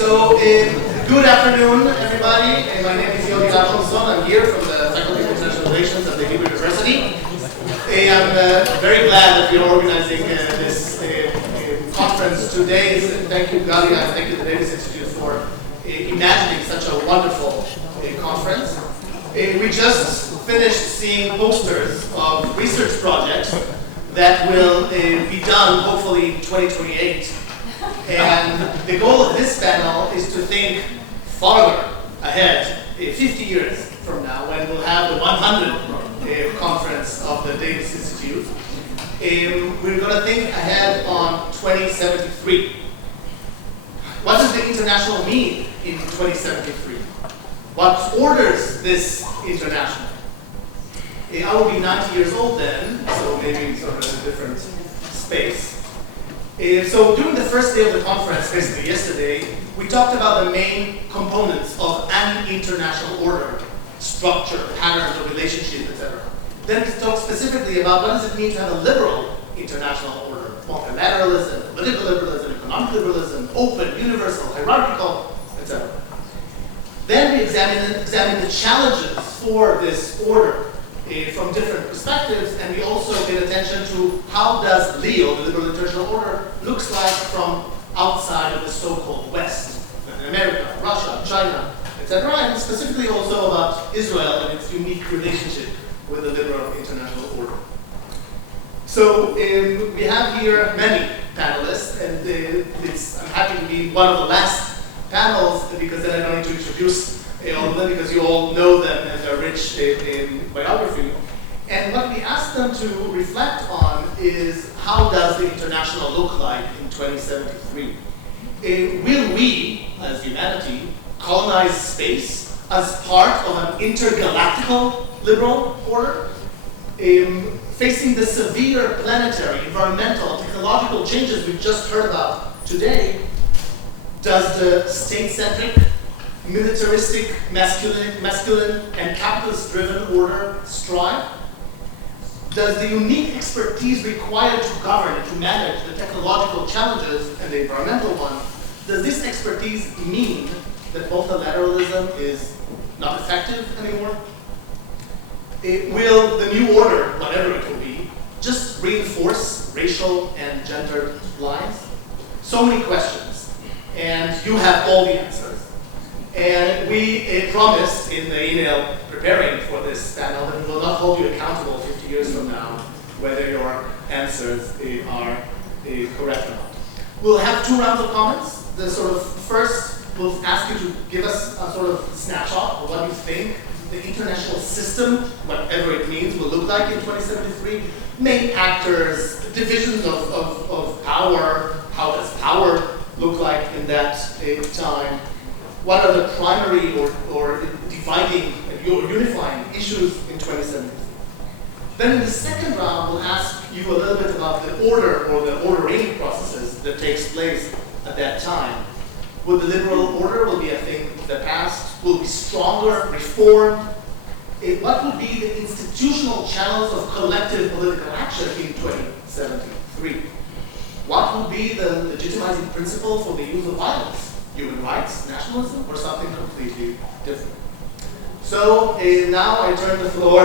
Good afternoon, everybody. My name is Leonard. I'm here from the Faculty of International Relations at the Hebrew University. I'm very glad that we are organizing this conference today. Thank you, Galia, and thank you, the Davis Institute, for imagining such a wonderful conference. We just finished seeing posters of research projects that will be done, hopefully, 2028. And the goal of this panel is to think farther ahead, 50 years from now, when we'll have the 100th conference of the Davis Institute. We're going to think ahead on 2073. What does the international mean in 2073? What orders this international? I will be 90 years old then, so maybe sort of in a different space. So during the first day of the conference, basically yesterday, we talked about the main components of an international order, structure, patterns of relationship, etc. Then we talked specifically about what does it mean to have a liberal international order, multilateralism, political liberalism, economic liberalism, open, universal, hierarchical, etc. Then we examined the challenges for this order from different perspectives, and we also paid attention to how does LEO, the liberal international order, looks like from outside of the so-called West, America, Russia, China, etc., and specifically also about Israel and its unique relationship with the liberal international order. So we have here many panelists, and I'm happy to be one of the last panels because then I don't need to introduce all of them because you all know them and they're rich in biography. And what we asked them to reflect on is how does the international look like in 2073? Will we, as humanity, colonize space as part of an intergalactical liberal order? Facing the severe planetary, environmental, technological changes we've just heard about today, does the state-centric, militaristic, masculine, and capitalist-driven order strive? Does the unique expertise required to govern and to manage the technological challenges and the environmental one, does this expertise mean that multilateralism is not effective anymore? Will the new order, whatever it will be, just reinforce racial and gender lines? So many questions, and you have all the answers. And we promised in the email preparing for this panel that we will not hold you accountable 50 years from now whether your answers are correct or not. We'll have 2 rounds of comments. The sort of first, we'll ask you to give us a sort of snapshot of what you think the international system, whatever it means, will look like in 2073. Main actors, divisions of power, how does power look like in that time? What are the primary or dividing or unifying issues in 2073? Then in the second round, we'll ask you a little bit about the order or the ordering processes that takes place at that time. Would the liberal order will be a thing of the past? Will be stronger, reformed? What would be the institutional channels of collective political action in 2073? What would be the legitimizing principle for the use of violence? Human rights, nationalism, or something completely different? So now I turn the floor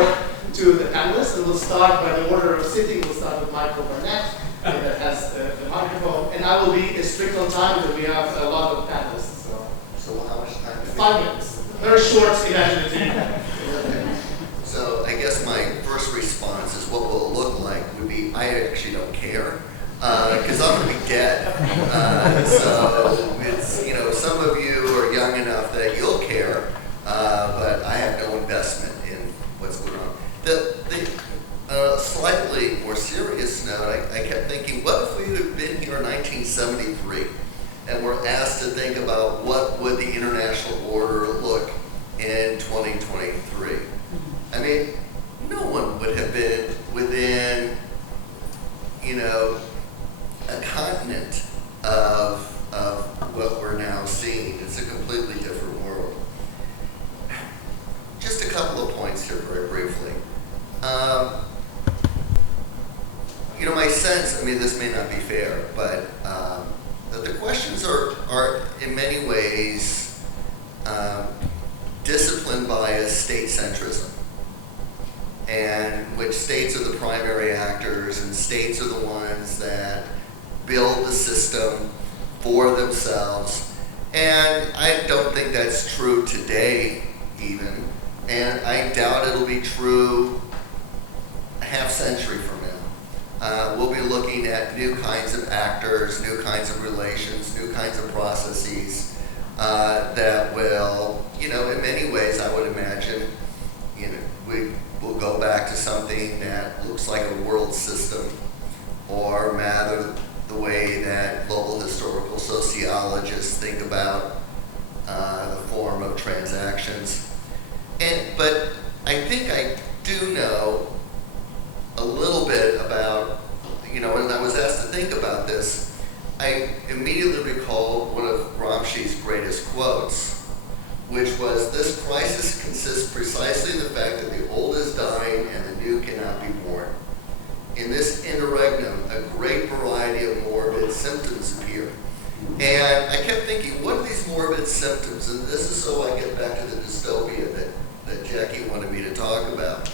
to the panelists, and we'll start by the order of sitting. We'll start with Michael Barnett, that has the microphone, and I will be strict on time because we have a lot of panelists. So how much time? 5 minutes. Very short, imaginative. So I guess my first response is what will it look like would be I actually don't care. Because I'm going to be dead. So it's, some of you are young enough that you'll care, but I have no investment in what's going on. The slightly more serious note, I kept thinking, what if we had been here in 1973 and were asked to think about what would the international order look in 2023? I mean, no one would have been within, a continent of what we're now seeing. It's a completely different world. Just a couple of points here very briefly. My sense, this may not be fair, but that the questions are are in many ways disciplined by a state centrism, and which states are the primary actors, and states are the ones that build the system for themselves. And I don't think that's true today even, and I doubt it'll be true a half century from now. We'll be looking at new kinds of actors, new kinds of relations, new kinds of processes that will, in many ways, I would imagine, we will go back to something that looks like a world system, or rather the way that global historical sociologists think about the form of transactions. But I think I do know a little bit about, when I was asked to think about this, I immediately recalled one of Gramsci's greatest quotes, which was, "This crisis consists precisely in the fact that the old is dying and the new cannot be born. In this interregnum, a great variety of morbid symptoms appear." And I kept thinking, what are these morbid symptoms? And this is so I get back to the dystopia that Jackie wanted me to talk about.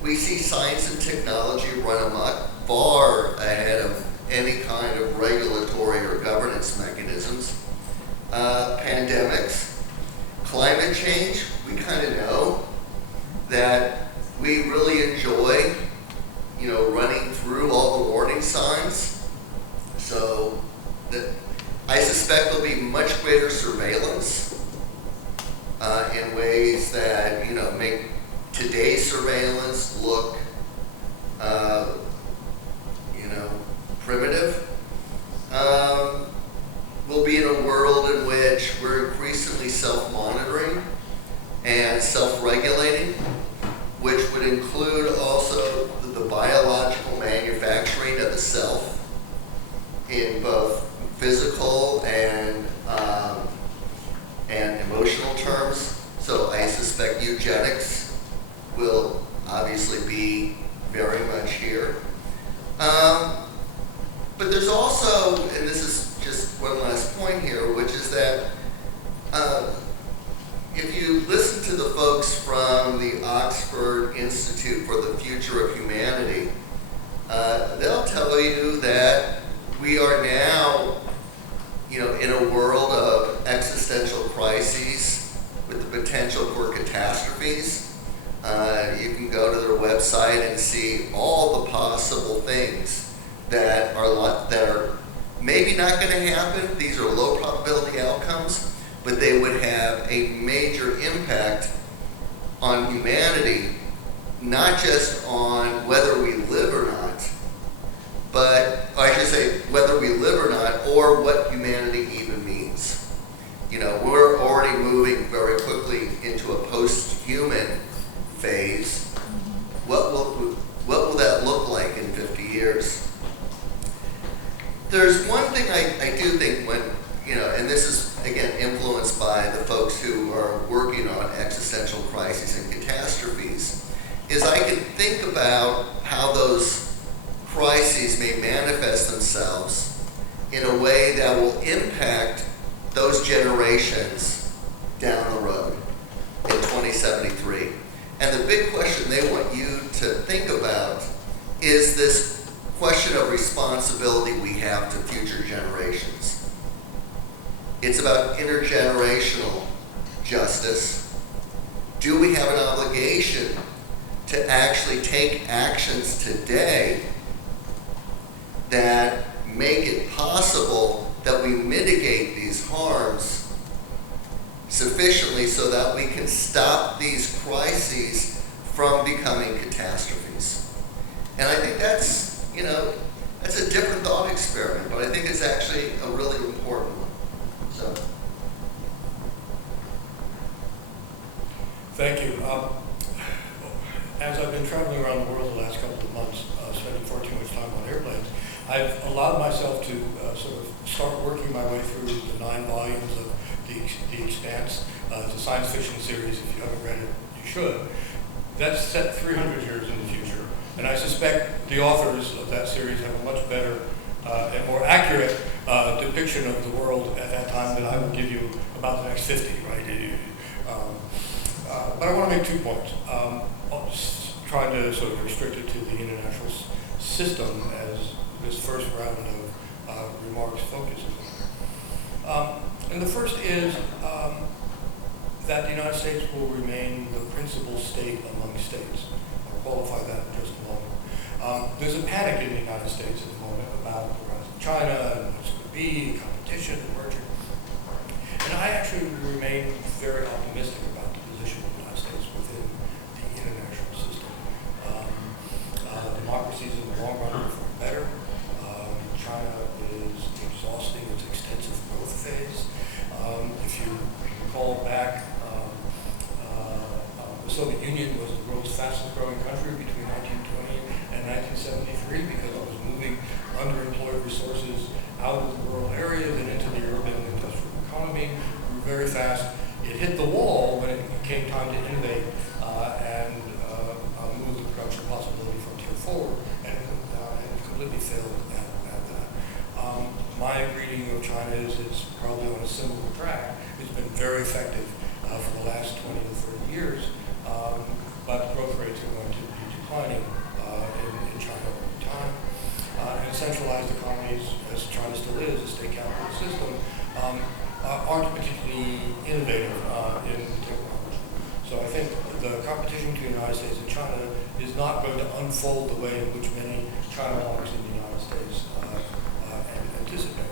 We see science and technology run amok, far ahead of any kind of regulatory or governance mechanisms. Pandemics, climate change, we kind of know that we really enjoy, running through all the warning signs. So I suspect there'll be much greater surveillance in ways that, make today's surveillance look, primitive. We'll be in a world in which we're increasingly self-monitoring and self-regulating, which would include also the biological manufacturing of the self in both physical and emotional terms. So I suspect eugenics will obviously be very much here. But there's also, and this is just one last point here, which is that if you listen to the folks from the Oxford Institute for the Future of Humanity, they'll tell you that we are now, in a world of existential crises with the potential for catastrophes. You can go to their website and see all the possible things that are maybe not going to happen. These are low probability outcomes, but they would have a major impact on humanity, not just on whether we live or not, but I should say whether we live or not, or what humanity even means. We're already moving very quickly into a post-human phase. What will that look like in 50 years? There's one thing I do think when, and this is, again, influenced by the folks who are working on existential crises and catastrophes, is I can think about how those crises may manifest themselves in a way that will impact those generations down the road in 2073. And the big question they want you to think about is this question of responsibility we have to future generations. It's about intergenerational justice. Do we have an obligation to actually take actions today that make it possible that we mitigate these harms sufficiently so that we can stop these crises from becoming catastrophes? And I think that's a different thought experiment, but I think it's actually a really important one. So. Thank you. As I've been traveling around the world the last couple of months, spending far too much time on airplanes, I've allowed myself to sort of start working my way through the 9 volumes of The Expanse. It's a science fiction series. If you haven't read it, you should. That's set 300 years in the future. And I suspect the authors of that series have a much better and more accurate depiction of the world at that time than I will give you about the next 50, right? But I want to make 2 points. I'll try to sort of restrict it to the international system as this first round of remarks focuses on. And the first is that the United States will remain the principal state among states. I'll qualify that in just a moment. There's a panic in the United States at the moment about the rise of China and what's going to be, competition, emerging. And I actually remain very optimistic about the position of the United States within the international system. Democracies in the long run perform better. China is exhausting its extensive growth phase. If you recall back, the Soviet Union was the world's fastest growing country between 1920 and 1973 because it was moving underemployed resources out of the rural areas and into the urban industrial economy. Grew very fast. It hit the wall when it came time to innovate and move the production possibility frontier forward, and it completely failed at that. My reading of China is it's probably on a similar track. It's been very effective for the last 20 to 30 years, but growth rates are going to be declining in China over time. And centralized economies, as China still is, a state capitalist system, aren't particularly innovative in technology. So I think the competition between the United States and China is not going to unfold the way in which many China hawks in the United States anticipate.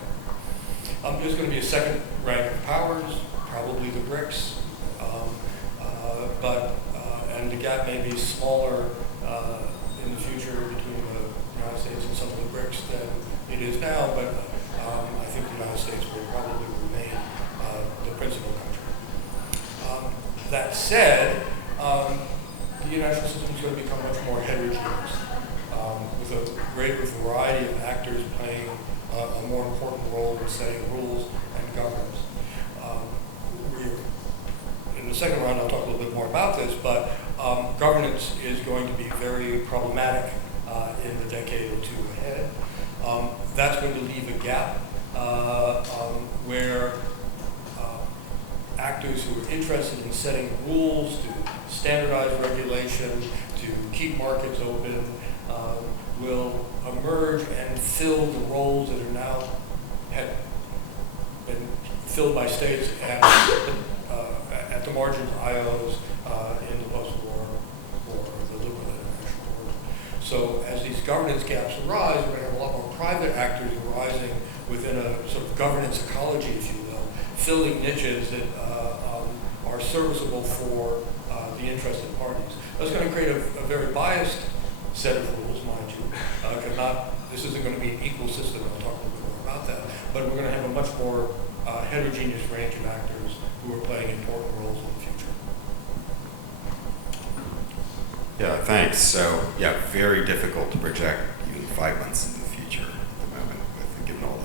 There's going to be a second rank of powers, probably the BRICS, and the gap may be smaller in the future between the United States and some of the BRICS than it is now, but I think the United States will probably remain the principal country. That said, the international system is going to become much more heterogeneous, with a greater variety of actors playing a more important role in setting rules and governance. In the second round, I'll talk a little bit more about this, but governance is going to be very problematic in the decade or two ahead. That's going to leave a gap where actors who are interested in setting rules, to standardize regulation, to keep markets open, will emerge and fill the roles that are now had been filled by states and at the margins, IOs in the post-war or the liberal international order. So as these governance gaps arise, we're going to have a lot more private actors arising within a sort of governance ecology, if you will, filling niches that are serviceable for the interested parties. That's going to create a very biased set of rules, mind you. This isn't going to be an equal system, I'll talk a little bit more about that, but we're going to have a much more heterogeneous range of actors who are playing important roles in the future. Yeah, thanks. So, yeah, very difficult to project even 5 months into the future at the moment, given all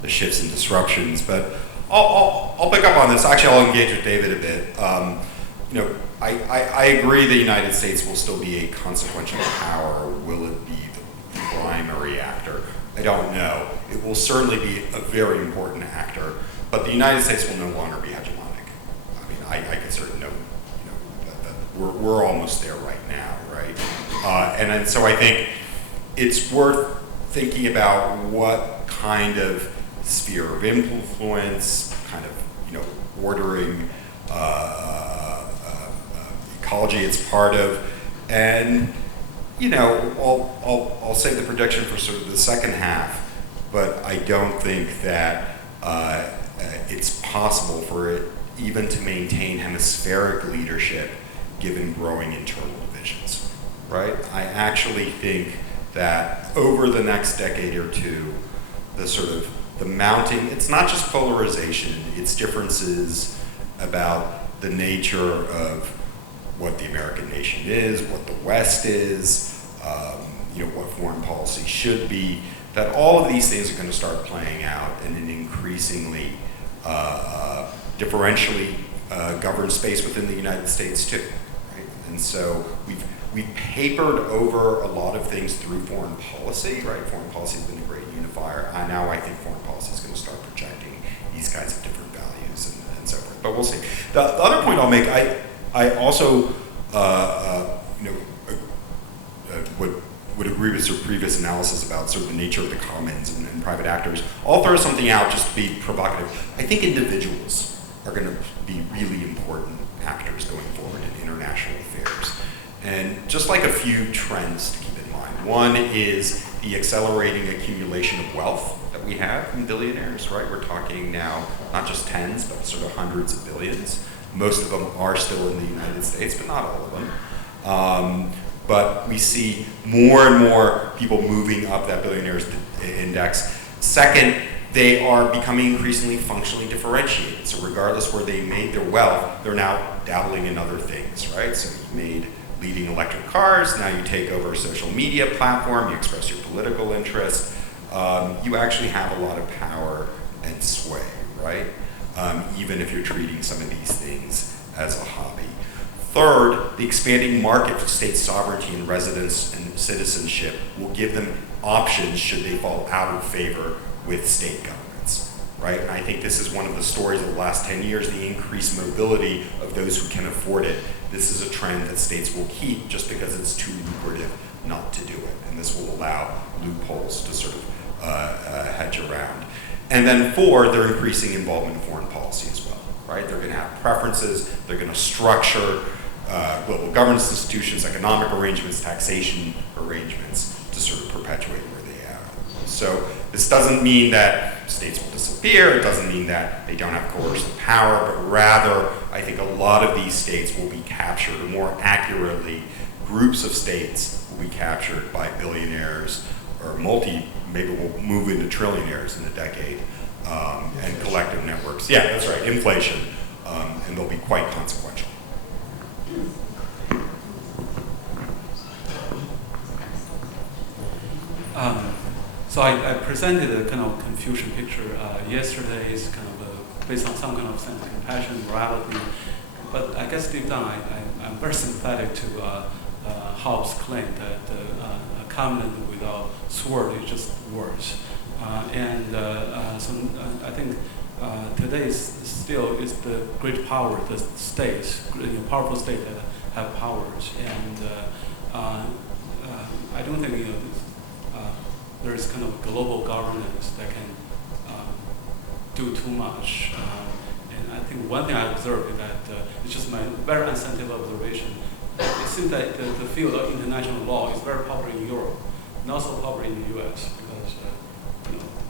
the shifts and disruptions. But I'll pick up on this. Actually, I'll engage with David a bit. I agree the United States will still be a consequential power. Will it be the primary actor? I don't know. It will certainly be a very important actor, but the United States will no longer be hegemonic. I mean, I consider that we're almost there right now, right? And so I think it's worth thinking about what kind of sphere of influence, kind of ordering ecology it's part of, and I'll save the prediction for sort of the second half, but I don't think that it's possible for it even to maintain hemispheric leadership given growing internal divisions, right? I actually think that over the next decade or two, the mounting, it's not just polarization, it's differences about the nature of what the American nation is, what the West is, what foreign policy should be, that all of these things are going to start playing out in an increasingly differentially governed space within the United States too, right? And so we've papered over a lot of things through foreign policy, right? Foreign policy has been a great unifier. now I think foreign policy is going to start projecting these kinds of different values and so forth. But we'll see. The other point I'll make, I also would agree with sort of previous analysis about sort of the nature of the commons and private actors. I'll throw something out just to be provocative. I think individuals are going to be really important actors going forward in international affairs. And just like a few trends to keep in mind. One is the accelerating accumulation of wealth that we have from billionaires, right? We're talking now not just tens, but sort of hundreds of billions. Most of them are still in the United States, but not all of them. But we see more and more people moving up that billionaires index. Second, they are becoming increasingly functionally differentiated. So regardless where they made their wealth, they're now dabbling in other things, right? So you made leading electric cars, now you take over a social media platform, you express your political interest. You actually have a lot of power and sway, right? Even if you're treating some of these things as a hobby. Third, the expanding market for state sovereignty and residence and citizenship will give them options should they fall out of favor with state governments, right? And I think this is one of the stories of the last 10 years, the increased mobility of those who can afford it. This is a trend that states will keep just because it's too lucrative not to do it. And this will allow loopholes to sort of hedge around. And then four, their increasing involvement in foreign policy as well, right? They're going to have preferences, they're going to structure global governance institutions, economic arrangements, taxation arrangements to sort of perpetuate where they are. So this doesn't mean that states will disappear, it doesn't mean that they don't have coercive power, but rather I think a lot of these states will be captured, or more accurately, groups of states will be captured by billionaires or maybe we'll move into trillionaires in a decade, and collective networks. Yeah, that's right, inflation, and they'll be quite consequential. So I presented a kind of Confucian picture yesterday. It's kind of based on some kind of sense of compassion, morality. But I guess deep down, I'm very sympathetic to Hobbes' claim that a covenant without sword is just words. So I think today still is the great power, the states, powerful states that have powers. And I don't think there is kind of global governance that can do too much. And I think one thing I observed is that it's just my very unscientific observation. It seems that the field of international law is very popular in Europe, not so popular in the U.S. because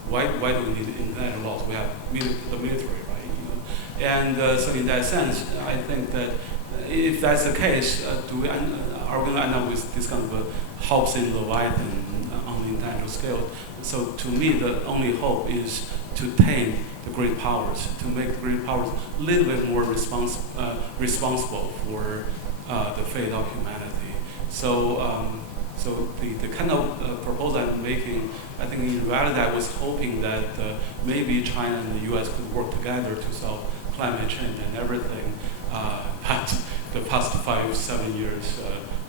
why do we need international laws? We have the military, right? And so in that sense, I think that if that's the case, are we going to end up with this kind of a Hobbesian Leviathan on the international scale? So to me, the only hope is to tame the great powers, to make the great powers a little bit more responsible for the fate of humanity. So the kind of proposal I'm making, I think in reality I was hoping that maybe China and the U.S. could work together to solve climate change and everything. But the past 5-7 years,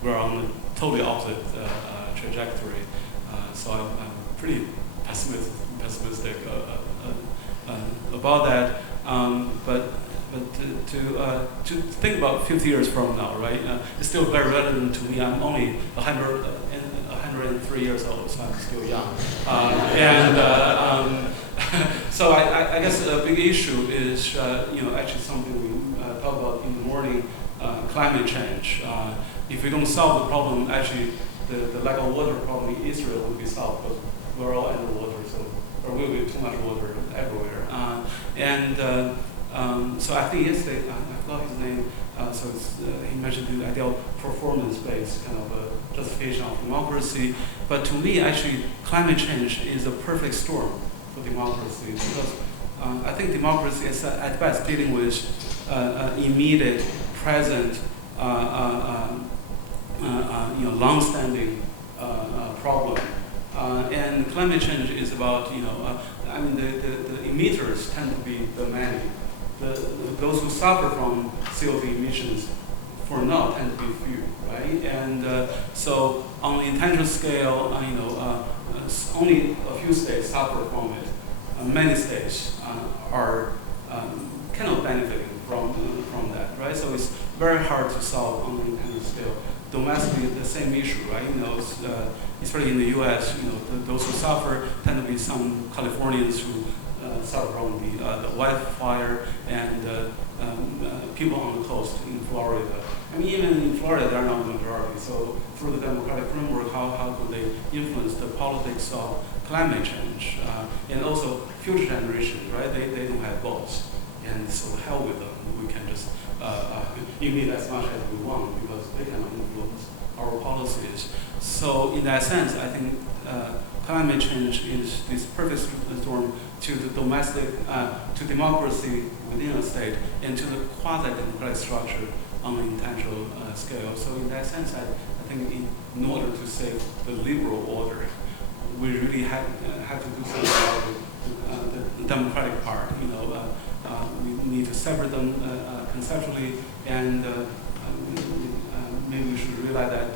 we're on a totally opposite trajectory. So I'm pretty pessimistic about that. But to think about 50 years from now, right? It's still very relevant to me. I'm only 103 years old, so I'm still young. So I guess a big issue is, actually something we talk about in the morning, climate change. If we don't solve the problem, actually, the lack of water problem in Israel will be solved, but we're all underwater, so there will be too much water everywhere. So I think yesterday, I forgot his name, he mentioned the ideal performance-based kind of justification of democracy. But to me, actually, climate change is a perfect storm for democracy because I think democracy is at best dealing with immediate, present, long-standing problem. And climate change is about, the emitters tend to be the many. Those who suffer from CO2 emissions for now tend to be few, right? And so on the intentional scale, only a few states suffer from it. Many states are kind of benefiting from that, right? So it's very hard to solve on an intended scale. Domestically, the same issue, right? Especially in the U.S., those who suffer tend to be some Californians who suffer from the wildfire and people on the coast in Florida. I mean, even in Florida, they're not the majority. So through the democratic framework, how do they influence the politics of climate change and also future generations, right? They don't have votes, and so hell with them. We can just emit as much as we want because they cannot influence our policies. So in that sense, I think climate change is this perfect storm to the domestic, to democracy within a state, and to the quasi-democratic structure on an intentional scale. So in that sense, I think in order to save the liberal order, we really have to do something about the democratic part. We need to sever them conceptually, and maybe we should realize that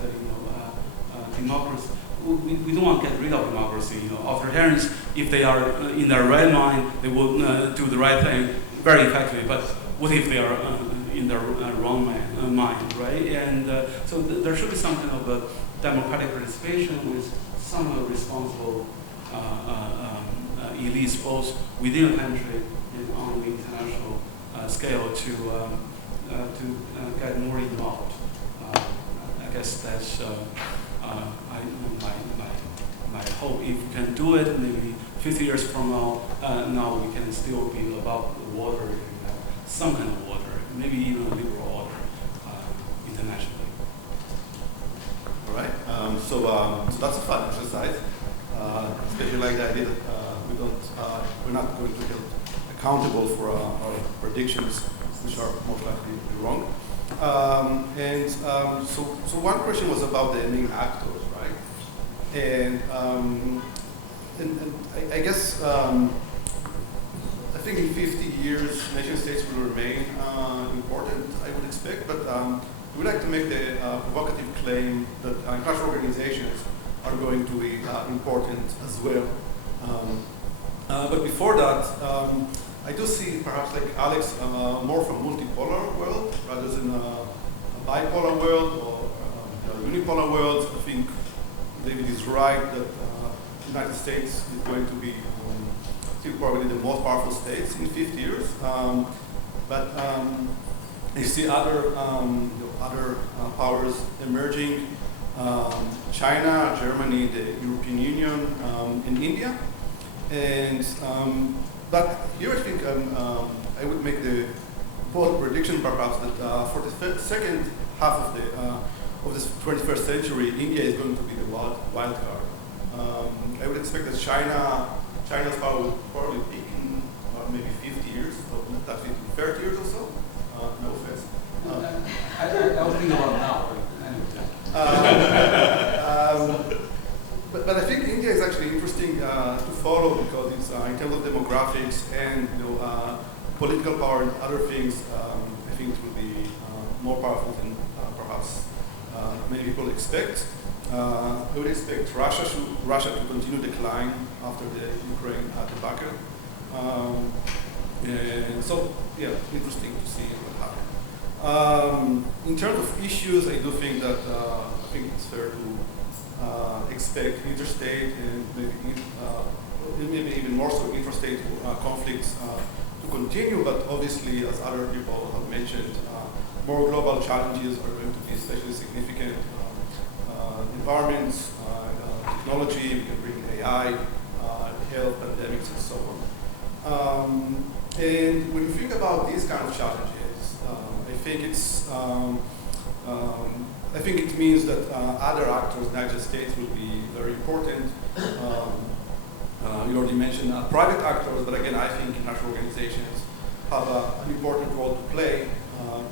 democracy. We don't want to get rid of democracy. Authoritarians, if they are in their right mind, they will do the right thing very effectively. But what if they are in their wrong mind, right? And so there should be some kind of a democratic participation with some responsible elites, both within the country and on the international scale, to get more involved. I guess that's my hope. If we can do it, maybe 50 years from now we can still be about the water, some kind of water, maybe even a liberal order internationally. All right. So that's a fun exercise, especially like the idea that we're not going to be held accountable for our predictions, which are most likely to be wrong. So one question was about the main actors, right? And I guess I think in 50 years, nation states will remain important, I would expect, but we would like to make the provocative claim that international organizations are going to be important as well. But before that, I do see perhaps like Alex more from multipolar world rather than a bipolar world or unipolar world. I think David is right that the United States is going to be still probably the most powerful states in 50 years. But I see other powers emerging: China, Germany, the European Union, and India. And but here I think I would make the bold prediction perhaps that for the second half of this 21st century, India is going to be the wild card. I would expect that China's power will probably peak in maybe 50 years, or not 50, 30 years or so. No offense. I was thinking about now. But I think India is actually interesting to follow because it's in terms of demographics and political power and other things. I think it will be more powerful than perhaps many people expect. I would expect Russia to continue decline after the Ukraine debacle. And so, yeah, interesting to see what happens. In terms of issues, I do think that I think it's fair to expect interstate and maybe even more so intrastate conflicts to continue, but obviously, as other people have mentioned, more global challenges are going to be especially significant. Environments, technology, we can bring AI, health, pandemics, and so on. And when you think about these kind of challenges, I think it means that other actors, United States, will be very important. You already mentioned private actors, but again, I think international organizations have an important role to play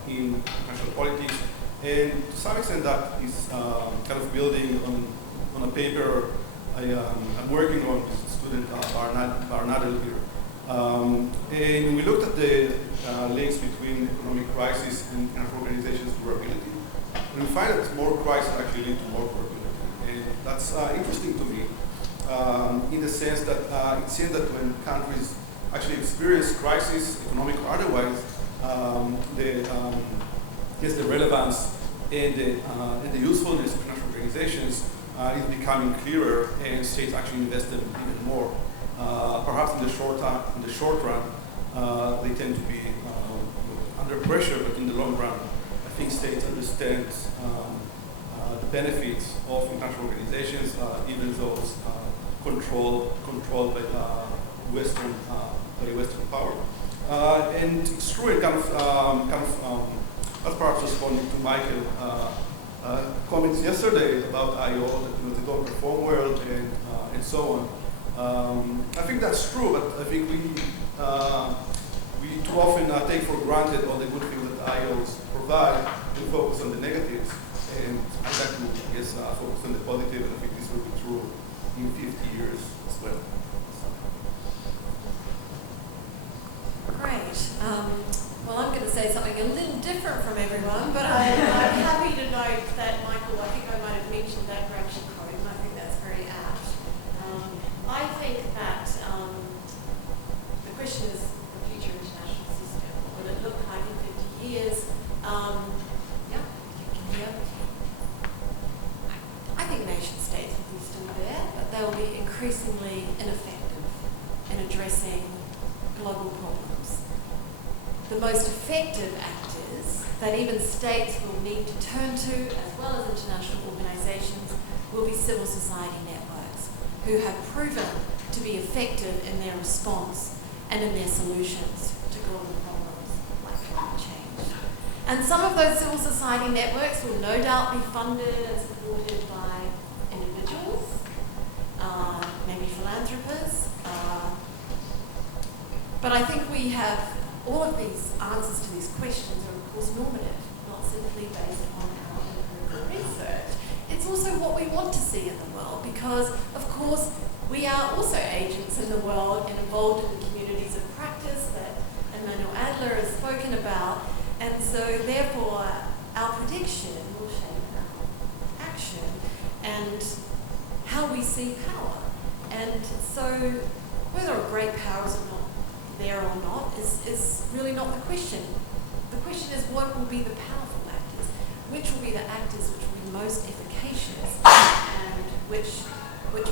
in international politics. And to some extent, that is kind of building on a paper I'm working on with student Barnadel here. And we looked at the links between economic crisis and international organizations' durability. And we find that more crises actually lead to more durability. And that's interesting to me in the sense that it seems that when countries actually experience crisis, economic or otherwise, the relevance and the usefulness of international organizations is becoming clearer, and states actually invest them even more. Perhaps in the short run, they tend to be under pressure, but in the long run, I think states understand the benefits of international organizations, even those controlled by Western power. And it's true, it that's perhaps responding to Michael comments yesterday about IO, that they don't perform well and so on. I think that's true, but I think we too often take for granted all the good things that IOs provide and focus on the negatives. And I'd like to, focus on the positive, and I think this will be true in 50 years as well. Great. Well, I'm going to say something a little different from everyone, but I'm happy to note that, Michael, I think I might have mentioned that Gramsci quote, and I think that's very apt. I think that the question is the future international system. What will it look like in 50 years? Yeah, you can hear. I think nation states will be still there, but they will be increasingly ineffective in addressing global problems. The most effective actors that even states will need to turn to, as well as international organizations, will be civil society networks who have proven to be effective in their response and in their solutions to global problems like climate change. And some of those civil society networks will no doubt be funded and supported by individuals, maybe philanthropists, but I think we have all of these answers to these questions are of course normative, not simply based on our empirical research. It's also what we want to see in the world, because of course we are also agents in the world and involved in the communities of practice that Emmanuel Adler has spoken about, and so therefore our prediction will shape our action and how we see power. And so whether a great power is not there or not is really not the question. The question is, what will be the powerful actors? Which will be the actors which will be most efficacious and which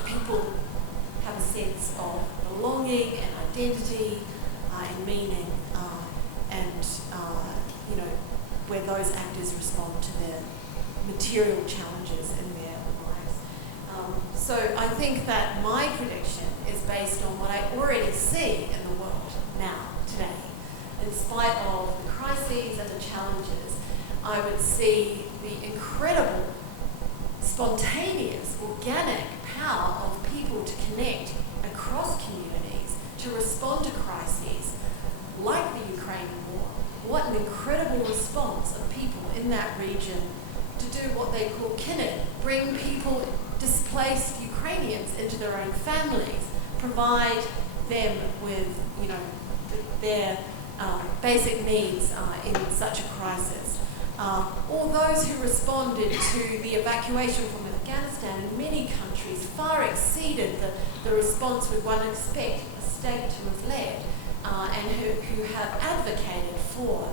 people have a sense of belonging and identity and meaning and where those actors respond to their material challenges in their lives. So I think that my prediction is based on what I already see in the world now, today. In spite of the crises and the challenges, I would see the incredible, spontaneous, organic power of people to connect across communities, to respond to crises like the Ukrainian war. What an incredible response of people in that region to do what they call kinning, bring people, displaced Ukrainians, into their own families, provide them with, their basic needs in such a crisis. Or those who responded to the evacuation from Afghanistan in many countries far exceeded the response we one expect a state to have led, and who have advocated for,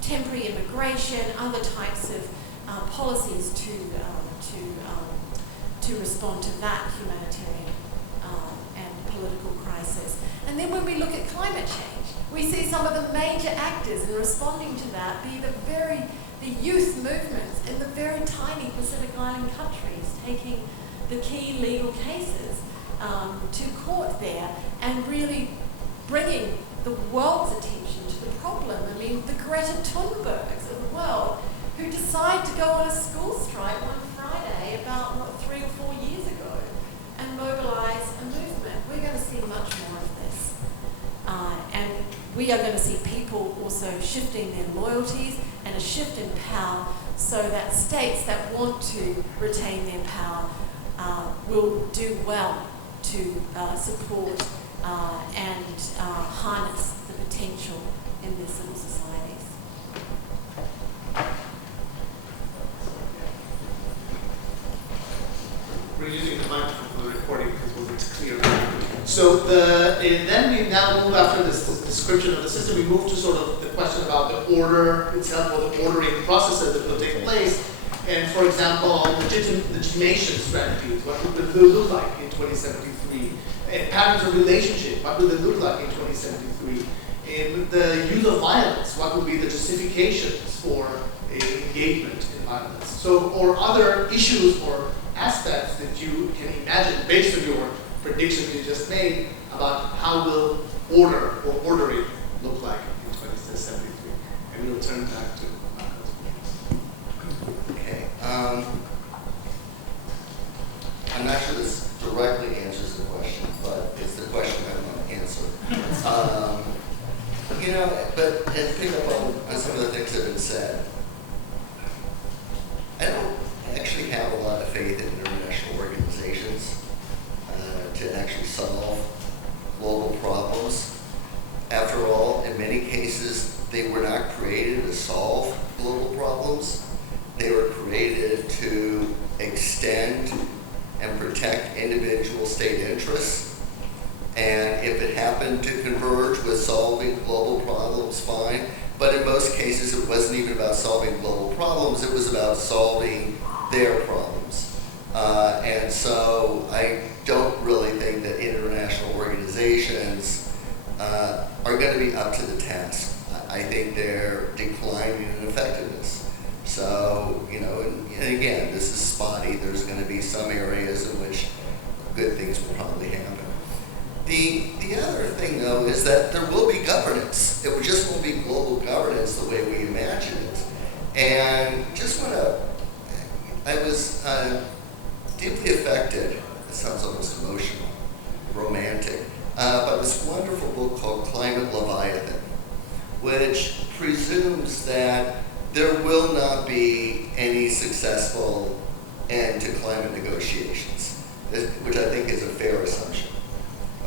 temporary immigration, other types of policies to respond to that humanitarian and political crisis. And then when we look at climate change, we see some of the major actors in responding to that be the youth movements in the very tiny Pacific Island countries, taking the key legal cases to court there and really bringing the world's attention to the problem. I mean, the Greta Thunbergs of the world who decide to go on a school strike one Friday about 3 or 4 years ago and mobilize a movement. We're going to see much more of this. And we are going to see people also shifting their loyalties and a shift in power, so that states that want to retain their power will do well to support and harness the potential in their civil societies. We're using the microphone for point clearly. So then we now move after this description of the system, we move to sort of the question about the order itself or the ordering processes that will take place. And for example, legitimation strategies, what would they look like in 2073? And patterns of relationship, what would they look like in 2073? In the use of violence, what would be the justifications for engagement in violence? So, or other issues or aspects that you can imagine based on your prediction you just made about how will order or ordering look like in 2073. And we'll turn back to Marcos. Okay. I'm not sure this directly answers the question, but it's the question I want to answer. And pick up on some of the things that have been said. I don't actually have a lot of faith in international organizations to actually solve global problems. After all, in many cases, they were not created to solve global problems. They were created to extend and protect individual state interests. And if it happened to converge with solving global problems, fine. But in most cases, it wasn't even about solving global problems. It was about solving their problems. And so I don't really think that international organizations are going to be up to the task. I think they're declining in effectiveness. So, and again, this is spotty. There's going to be some areas in which good things will probably happen. The other thing, though, is that there will be governance. It just won't be global governance the way we imagine it. And I was deeply affected, it sounds almost emotional, romantic, by this wonderful book called Climate Leviathan, which presumes that there will not be any successful end to climate negotiations, which I think is a fair assumption.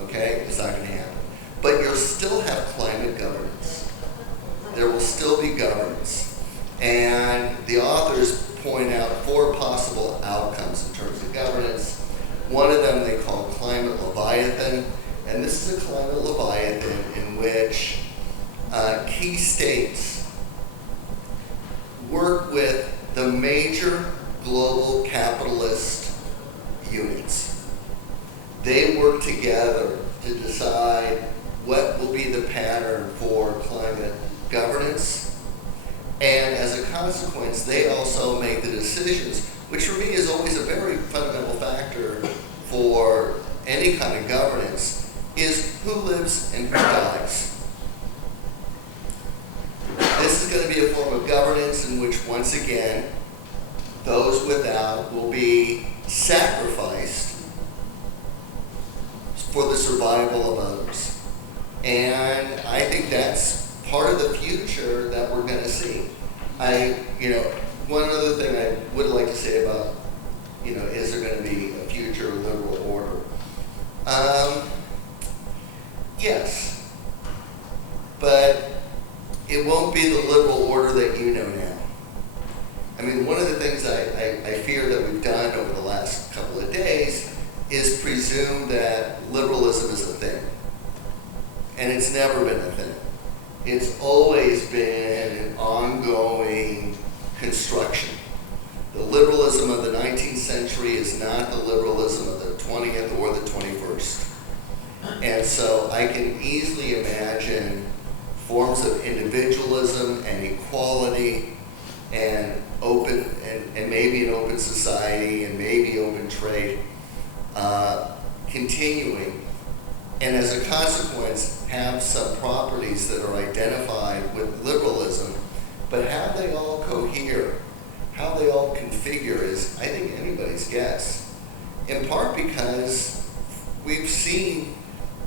Okay? It's not going to happen. But you'll still have climate governance. There will still be governance. And the authors point out 4 possible outcomes in terms of governance. One of them they call Climate Leviathan. And this is a climate leviathan in which key states work with the major global capitalist units. They work together to decide what will be the pattern for climate governance. And as a consequence, they also make the decisions, which for me is always a very fundamental factor for any kind of governance, is who lives and who dies. This is going to be a form of governance in which, once again, those without will be sacrificed for the survival of others. And I think that's part of the future that we're going to see. One other thing I would like to say about, is there going to be a future liberal order? Yes. But it won't be the liberal order that you know now. I mean, one of the things I fear that we've done over the last couple of days is presume that liberalism is a thing. And it's never been a thing. It's always been an ongoing construction. The liberalism of the 19th century is not the liberalism of the 20th or the 21st. And so I can easily imagine forms of individualism and equality and open and maybe an open society and maybe open trade continuing, and as a consequence have some properties that are identified with liberalism, but how they all cohere, how they all configure is, I think, anybody's guess. In part because we've seen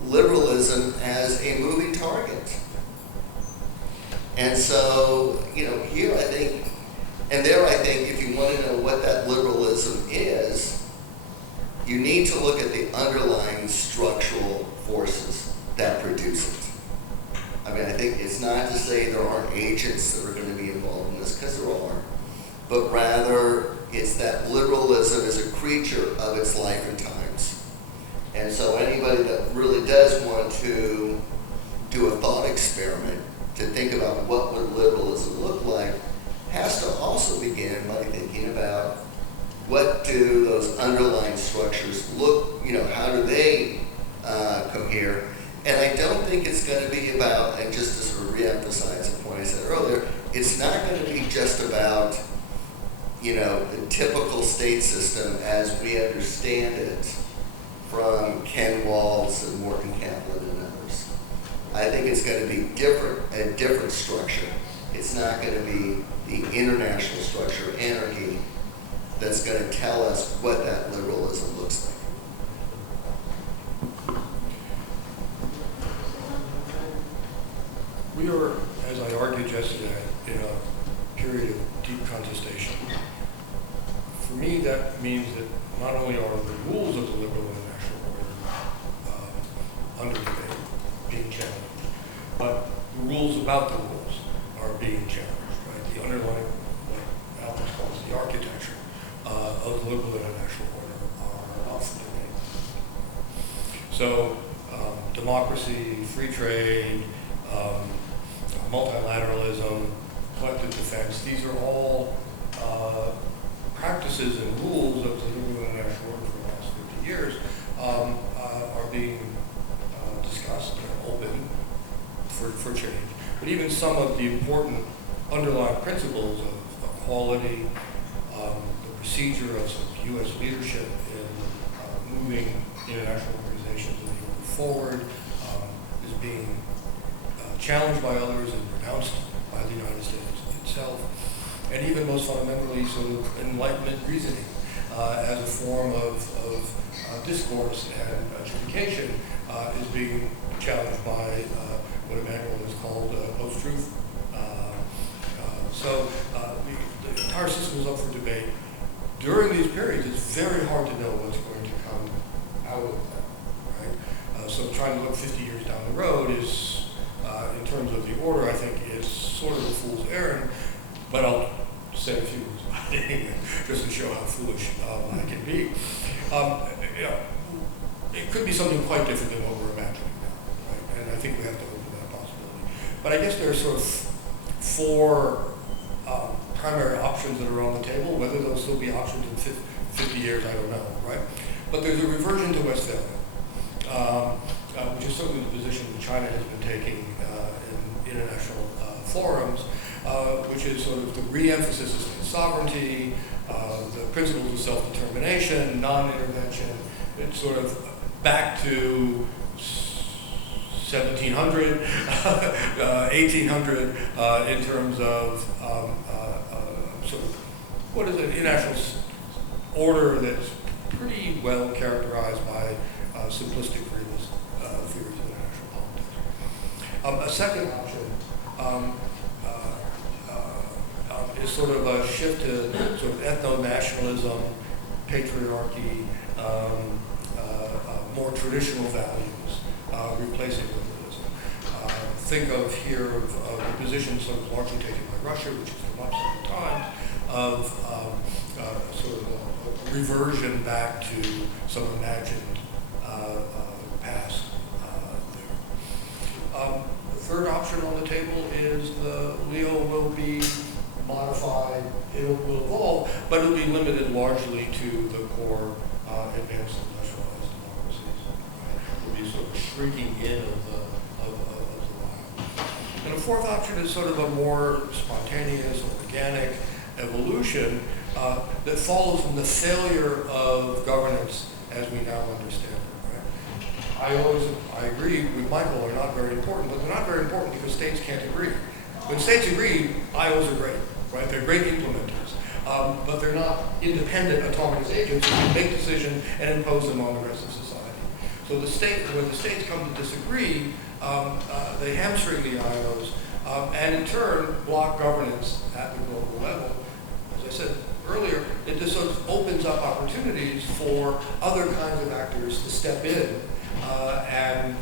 liberalism as a moving target. And so, here I think, and there I think, if you want to know what that liberalism is, you need to look at the underlying structural forces that produce it. I mean, I think it's not to say there aren't agents that are going to be involved in this, because there are, but rather it's that liberalism is a creature of its life and times. And so anybody that really does want to do a thought experiment to think about what would liberalism look like has to also begin by thinking about what do those underlying structures look, how do they cohere? And I don't think it's going to be about, and just to sort of reemphasize a point I said earlier, it's not going to be just about, the typical state system as we understand it from Ken Walls and Morton Kaplan and others. I think it's going to be a different structure. It's not going to be the international structure, anarchy, that's going to tell us what that liberalism looks like. We are, as I argued yesterday, in a period of deep contestation. For me, that means that not only are the rules of the liberal international order under debate, being challenged, but the rules about the rules are being challenged, right? The underlying, what Alex calls the architecture of the liberal international order are up for debate. So, democracy, free trade, multilateralism, collective defense, these are all practices and rules of the liberal international order for the last 50 years are being discussed and open for change. But even some of the important underlying principles of equality, the procedure of some U.S. leadership in moving international organizations and moving forward is being challenged by others and renounced by the United States itself. And even most fundamentally, sort of Enlightenment reasoning as a form of discourse and adjudication is being challenged by what Emmanuel has called post-truth. So the entire system is up for debate. During these periods, it's very hard to know what's going to come out of that, right? So trying to look 50 years down the road is, in terms of the order, I think is sort of a fool's errand, but I'll say a few words about it anyway, just to show how foolish I can be. It could be something quite different than what we're imagining now, right? And I think we have to open that possibility. But I guess there are sort of four primary options that are on the table. Whether those still be options in 50 years, I don't know, right? But there's a reversion to Westphalia, which is certainly the position that China has been taking in international forums, which is sort of the re-emphasis of state sovereignty, the principles of self-determination, non-intervention. It's sort of back to 1700, 1800 in terms of sort of what is an international order that's pretty well characterized by simplistic realist theories of international politics. A second option is sort of a shift to sort of ethno-nationalism, patriarchy, more traditional values, replacing liberalism. Think of here of the position sort of largely taken by Russia, which has come up several times, of sort of a reversion back to some imagined past there. The third option on the table is the Leo will be modified, it will evolve, but it will be limited largely to the core advanced industrialized democracies. Right? It will be sort of shrinking in of the wild. And the fourth option is sort of a more spontaneous, organic evolution that follows from the failure of governance as we now understand it. Right? I agree with Michael, are not very important, but they're not very important because states can't agree. When states agree, IOs are great, right? They're great implementers, but they're not independent autonomous agents who can make decisions and impose them on the rest of society. So when the states come to disagree, they hamstring the IOs, and in turn block governance at the global level. As I said earlier, it just sort of opens up opportunities for other kinds of actors to step in and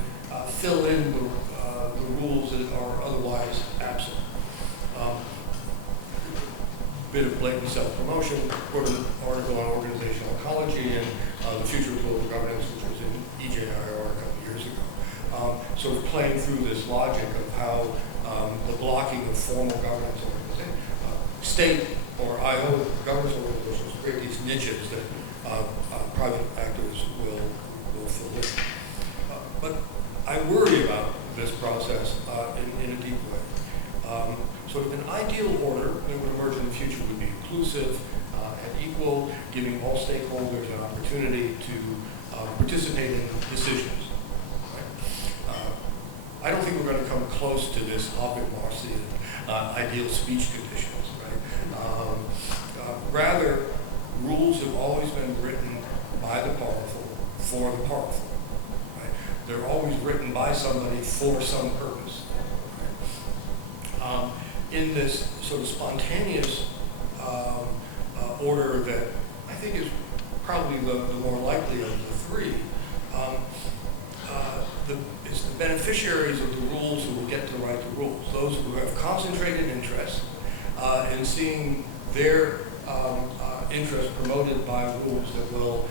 fill in the rules that are otherwise absent. Bit of blatant self-promotion, wrote an article on organizational ecology and the future of global governance, which was in CJIR a couple of years ago, sort of playing through this logic of how the blocking of formal governance organizations, state or IO governance organizations create these niches that private actors will fill in. But I worry about this process in a deep way. Sort of an ideal order that would emerge in the future would be inclusive and equal, giving all stakeholders an opportunity to participate in decisions. Right? I don't think we're going to come close to this Habermasian ideal speech conditions. Right? Rather, rules have always been written by the powerful for the powerful. Right? They're always written by somebody for some purpose. Right? In this sort of spontaneous order that I think is probably the more likely of the three, it's the beneficiaries of the rules who will get to write the rules. Those who have concentrated interest in seeing their interest promoted by rules that will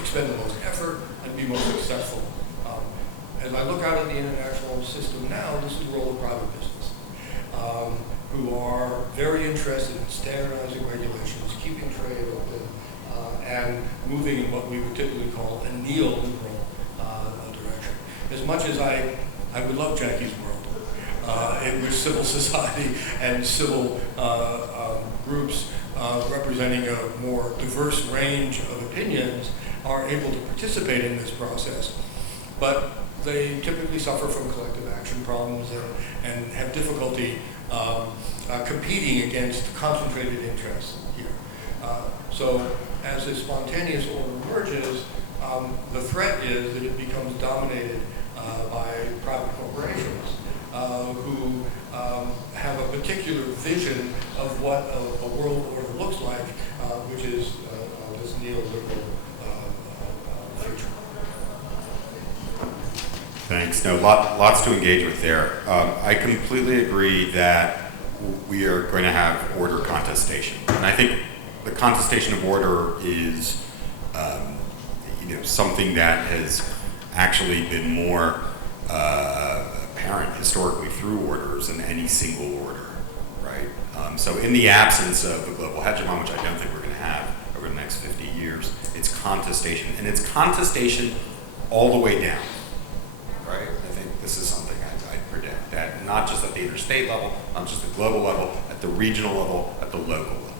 expend the most effort and be most successful. As I look out at the international system now, this is the role of private business. Who are very interested in standardizing regulations, keeping trade open, and moving in what we would typically call a neoliberal direction. As much as I would love Jackie's world, in which civil society and civil groups representing a more diverse range of opinions are able to participate in this process, but they typically suffer from collective action problems and have difficulty competing against concentrated interests here. So as this spontaneous order emerges, the threat is that it becomes dominated by private corporations who have a particular vision of what a world order looks like, which is this neoliberal future. Thanks. No, lots to engage with there. I completely agree that we are going to have order contestation, and I think the contestation of order is, something that has actually been more apparent historically through orders than any single order, right? So in the absence of a global hegemon, which I don't think we're going to have over the next 50 years, it's contestation, and it's contestation all the way down. Right? I think this is something I predict, that not just at the interstate level, not just at the global level, at the regional level, at the local level,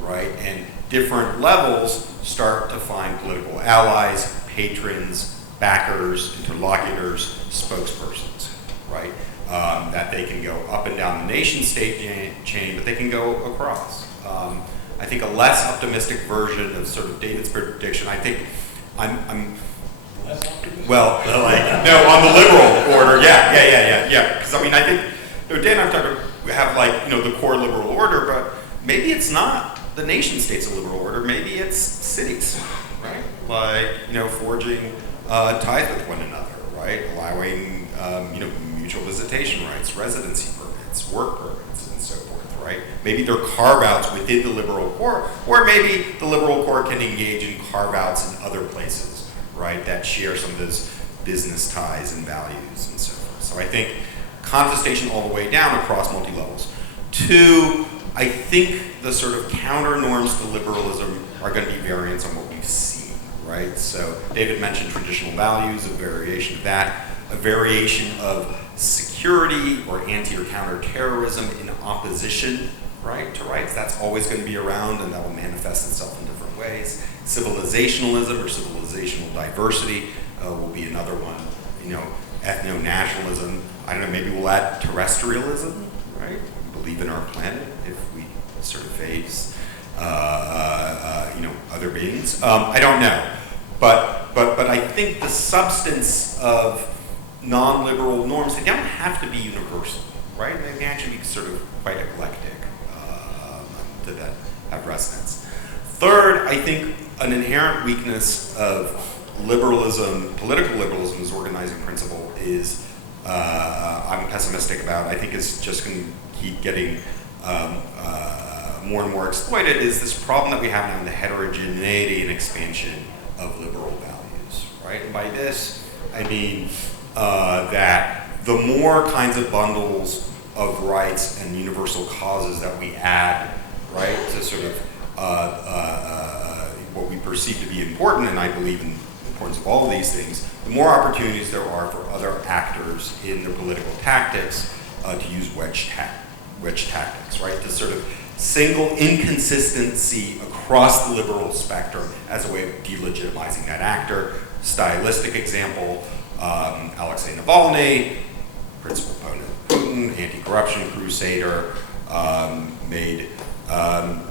right? And different levels start to find political allies, patrons, backers, interlocutors, spokespersons, right? That they can go up and down the nation state chain, but they can go across. I think a less optimistic version of sort of David's prediction, I think well, no, on the liberal order, yeah. Because I mean, I think Dan and I have the core liberal order, but maybe it's not the nation state's a liberal order. Maybe it's cities, right? Forging ties with one another, right? Allowing mutual visitation rights, residency permits, work permits, and so forth, right? Maybe they're carve-outs within the liberal core, or maybe the liberal core can engage in carve-outs in other places, right, that share some of those business ties and values and so forth. So I think contestation all the way down across multi-levels. Two, I think the sort of counter norms to liberalism are going to be variants on what we've seen, right? So David mentioned traditional values, a variation of that, a variation of security or anti or counter-terrorism in opposition, right, to rights. That's always going to be around, and that will manifest itself in different ways. Civilizationalism or civilizational diversity will be another one. Ethno-nationalism. I don't know, maybe we'll add terrestrialism, right? We believe in our planet if we sort of face, other beings. I don't know. But I think the substance of non-liberal norms, they don't have to be universal, right? They can actually be sort of quite eclectic that have resonance. Third, I think an inherent weakness of liberalism, political liberalism as organizing principle is, I'm pessimistic about, I think is just going to keep getting more and more exploited, is this problem that we have now in the heterogeneity and expansion of liberal values, right? And by this, I mean that the more kinds of bundles of rights and universal causes that we add, right, to sort of what we perceive to be important, and I believe in the importance of all of these things, the more opportunities there are for other actors in their political tactics to use wedge tactics, right? To sort of single inconsistency across the liberal spectrum as a way of delegitimizing that actor. Stylistic example, Alexei Navalny, principal opponent of Putin, anti-corruption crusader, made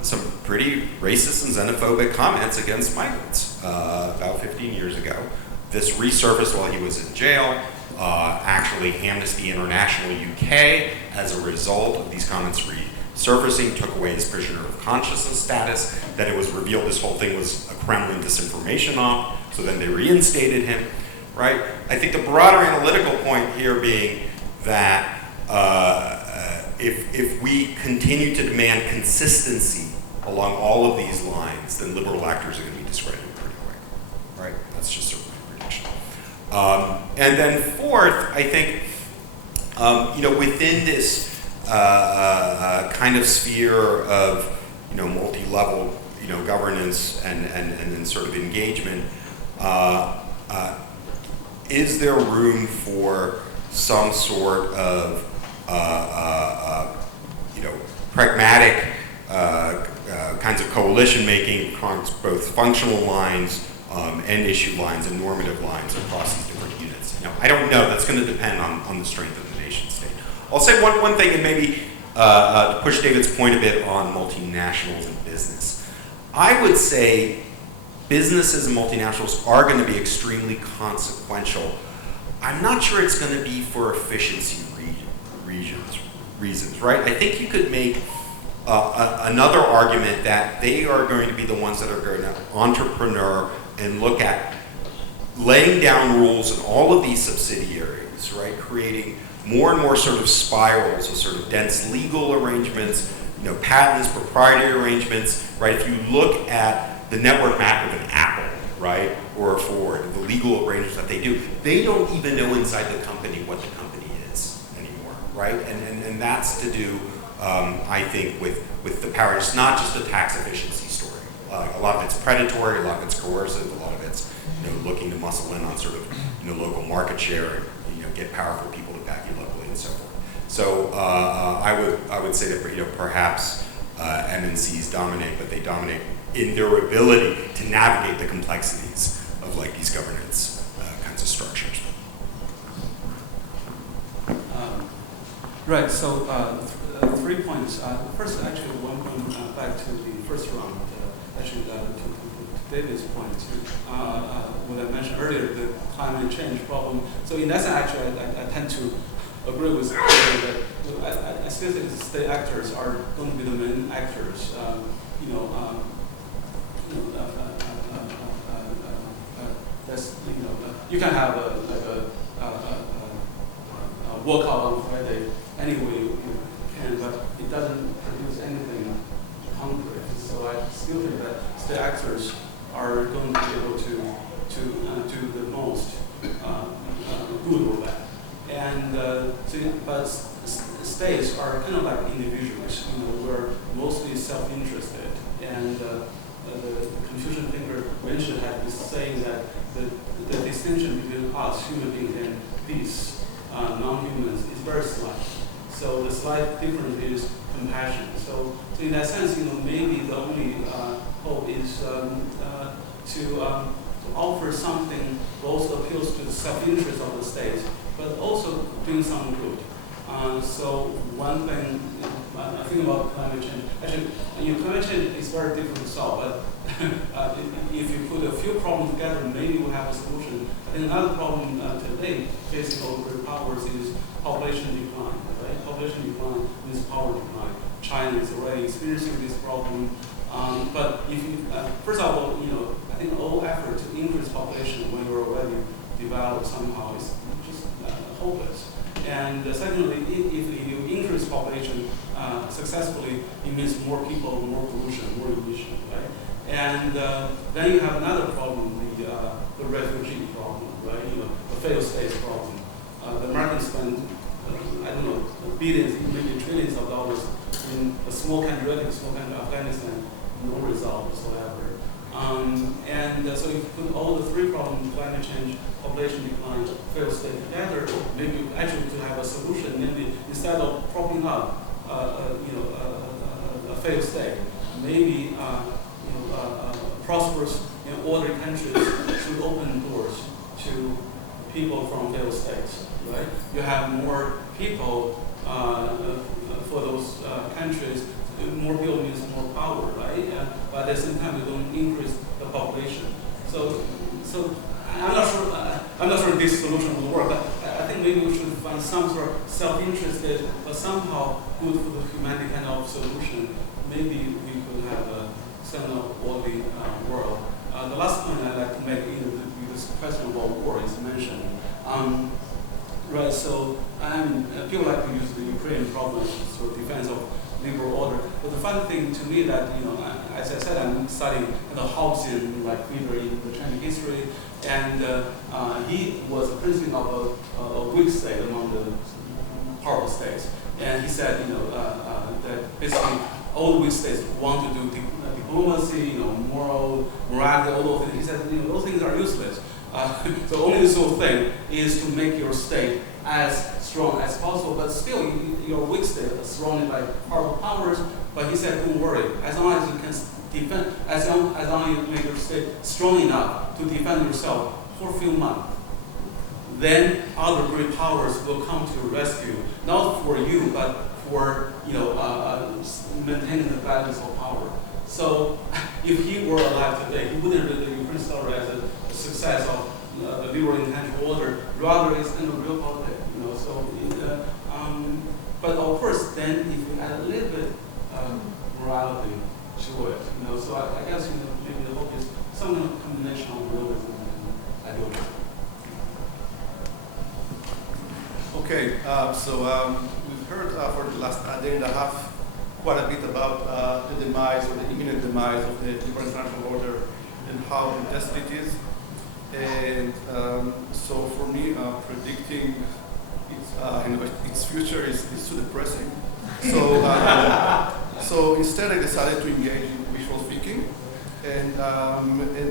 some pretty racist and xenophobic comments against migrants about 15 years ago. This resurfaced while he was in jail. Actually, Amnesty International UK, as a result of these comments resurfacing, took away his prisoner of consciousness status. Then it was revealed this whole thing was a Kremlin disinformation op, so then they reinstated him, right? I think the broader analytical point here being that if we continue to demand consistency along all of these lines, then liberal actors are going to be discredited pretty quick, right? That's just sort of my prediction. And then fourth, I think, within this kind of sphere of, multi-level, governance and sort of engagement, is there room for some sort of pragmatic kinds of coalition making across both functional lines and issue lines and normative lines across these different units? I don't know. That's going to depend on the strength of the nation state. I'll say one thing, and maybe to push David's point a bit on multinationals and business. I would say businesses and multinationals are going to be extremely consequential. I'm not sure it's going to be for efficiency reasons, right? I think you could make another argument that they are going to be the ones that are going to entrepreneur and look at laying down rules in all of these subsidiaries, right? Creating more and more sort of spirals of sort of dense legal arrangements, patents, proprietary arrangements, right? If you look at the network map of an Apple, right, or a Ford, the legal arrangements that they do, they don't even know inside the company what the company is anymore, right? And that's to do, I think, with the power. It's not just a tax efficiency story. A lot of it's predatory, a lot of it's coercive, a lot of it's looking to muscle in on sort of local market share and get powerful people to back you locally and so forth. So I would say that perhaps MNCs dominate, but they dominate in their ability to navigate the complexities of these governance kinds of structures. Right. So 3 points. First, actually, one point back to the first round. Actually, to David's point, what I mentioned earlier, the climate change problem. So in that sense, actually, I tend to agree with David that I still think state actors are going to be the main actors. That's you can have a workout on Friday anyway you can, but it doesn't produce anything concrete. So I still think that state actors are going to be able to do the most good with that. And but states are kind of like individuals. We're mostly self-interested, and the Confucian thinker Leonard had this saying that the distinction between us, human beings, and these non-humans is very slight. So the slight difference is compassion. So in that sense, maybe the only hope is to offer something both appeals to the self-interest of the state, but also doing some good. So one thing, I think about climate change. Actually, climate change is very difficult to solve, but if you put a few problems together, maybe we'll have a solution. I think another problem today facing all great powers is population decline, right? Population decline means power decline. China is already experiencing this problem. But if you, first of all, I think all effort to increase population when you're already developed somehow is just hopeless. And secondly, if you increase population successfully, it means more people, more pollution, more emission, right? And then you have another problem, the refugee problem. failed states problem. The Americans spend, I don't know, billions, maybe trillions of dollars in a small country, relatively small country, Afghanistan, no result whatsoever. So if you put all the three problems, climate change, population decline, failed state together, maybe actually to have a solution, maybe instead of propping up a failed state, maybe prosperous ordered countries should open doors to people from failed states, right? You have more people for those countries. More people means more power, right? But at the same time, you don't increase the population. So I'm not sure this solution will work. But I think maybe we should find some sort of self-interested, but somehow good for the humanity kind of solution. Maybe we could have a similar worldly world. The last point I'd like to make is this question about war is mentioned. Right. So people like to use the Ukrainian problem for defense of liberal order. But the funny thing to me that, as I said, I'm studying the Hobbesian figure in the Chinese history, and he was a principal of a weak state among the powerful states. And he said, that basically all the weak states want to do diplomacy, morality, all those things. He said, those things are useless. So only the sole thing is to make your state as strong as possible, but still your weak state is surrounded by powerful powers. But he said, don't worry, as long as you can defend, as long as you make your state strong enough to defend yourself for a few months, then other great powers will come to your rescue, not for you, but for maintaining the balance of power. So if he were alive today, he wouldn't read the Ukraine story as a success of the liberal international order. Rather, it's kind of real politics. But of course, then if you add a little bit morality to it, So I guess maybe the hope is some kind of combination of realism and idealism. Okay, so we've heard for the last day and a half quite a bit about the demise or the imminent demise of the liberal international order and how contested it is. And so for me, predicting its future is too depressing. So, so instead I decided to engage in visual thinking and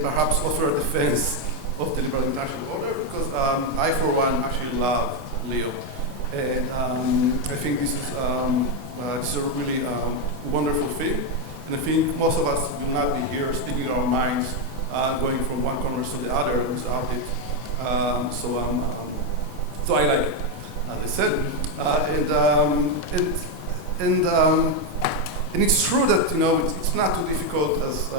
perhaps offer a defense of the liberal international order, because I, for one, actually love Leo. And I think this is a really wonderful thing. And I think most of us will not be here speaking our minds, going from one corner to the other without it. So I like it, as I said. And it's true that it's not too difficult, as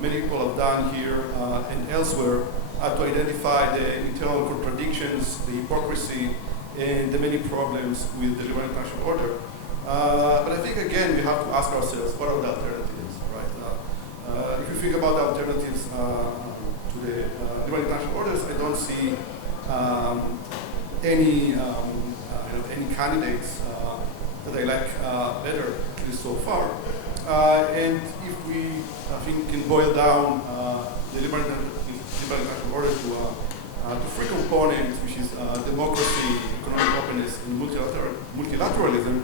many people have done here and elsewhere, to identify the internal contradictions, the hypocrisy, and the many problems with the liberal international order. But I think, again, we have to ask ourselves, what are the alternatives, right? If you think about the alternatives to the liberal international orders, I don't see any candidates that I like better, at least so far. And if we, I think, can boil down the liberal international order to three components, which is democracy, economic openness, and multilateralism.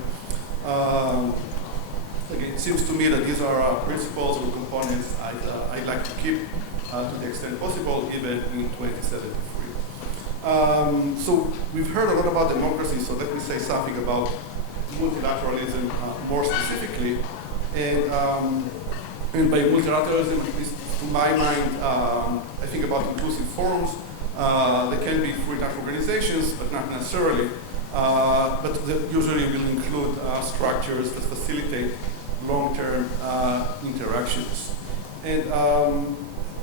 Again, it seems to me that these are principles or components I'd like to keep to the extent possible, even in 2073. So we've heard a lot about democracy, so let me say something about multilateralism more specifically. And by multilateralism, at least to my mind, I think about inclusive forums. They can be free international organizations, but not necessarily. But they usually will include structures that facilitate long-term interactions. And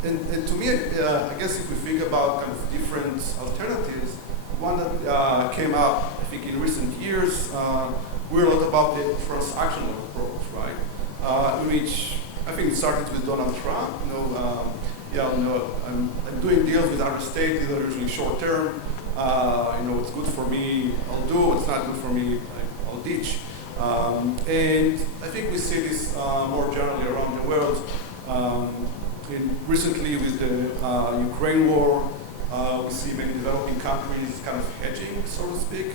to me, I guess if we think about kind of different alternatives, one that came up, I think, in recent years, we're a lot about the transactional approach, right? Which I think it started with Donald Trump. I'm doing deals with other states. These are usually short term. It's good for me, I'll do. It's not good for me, I'll ditch. And I think we see this more generally around the world. Recently with the Ukraine war, We see many developing countries kind of hedging, so to speak,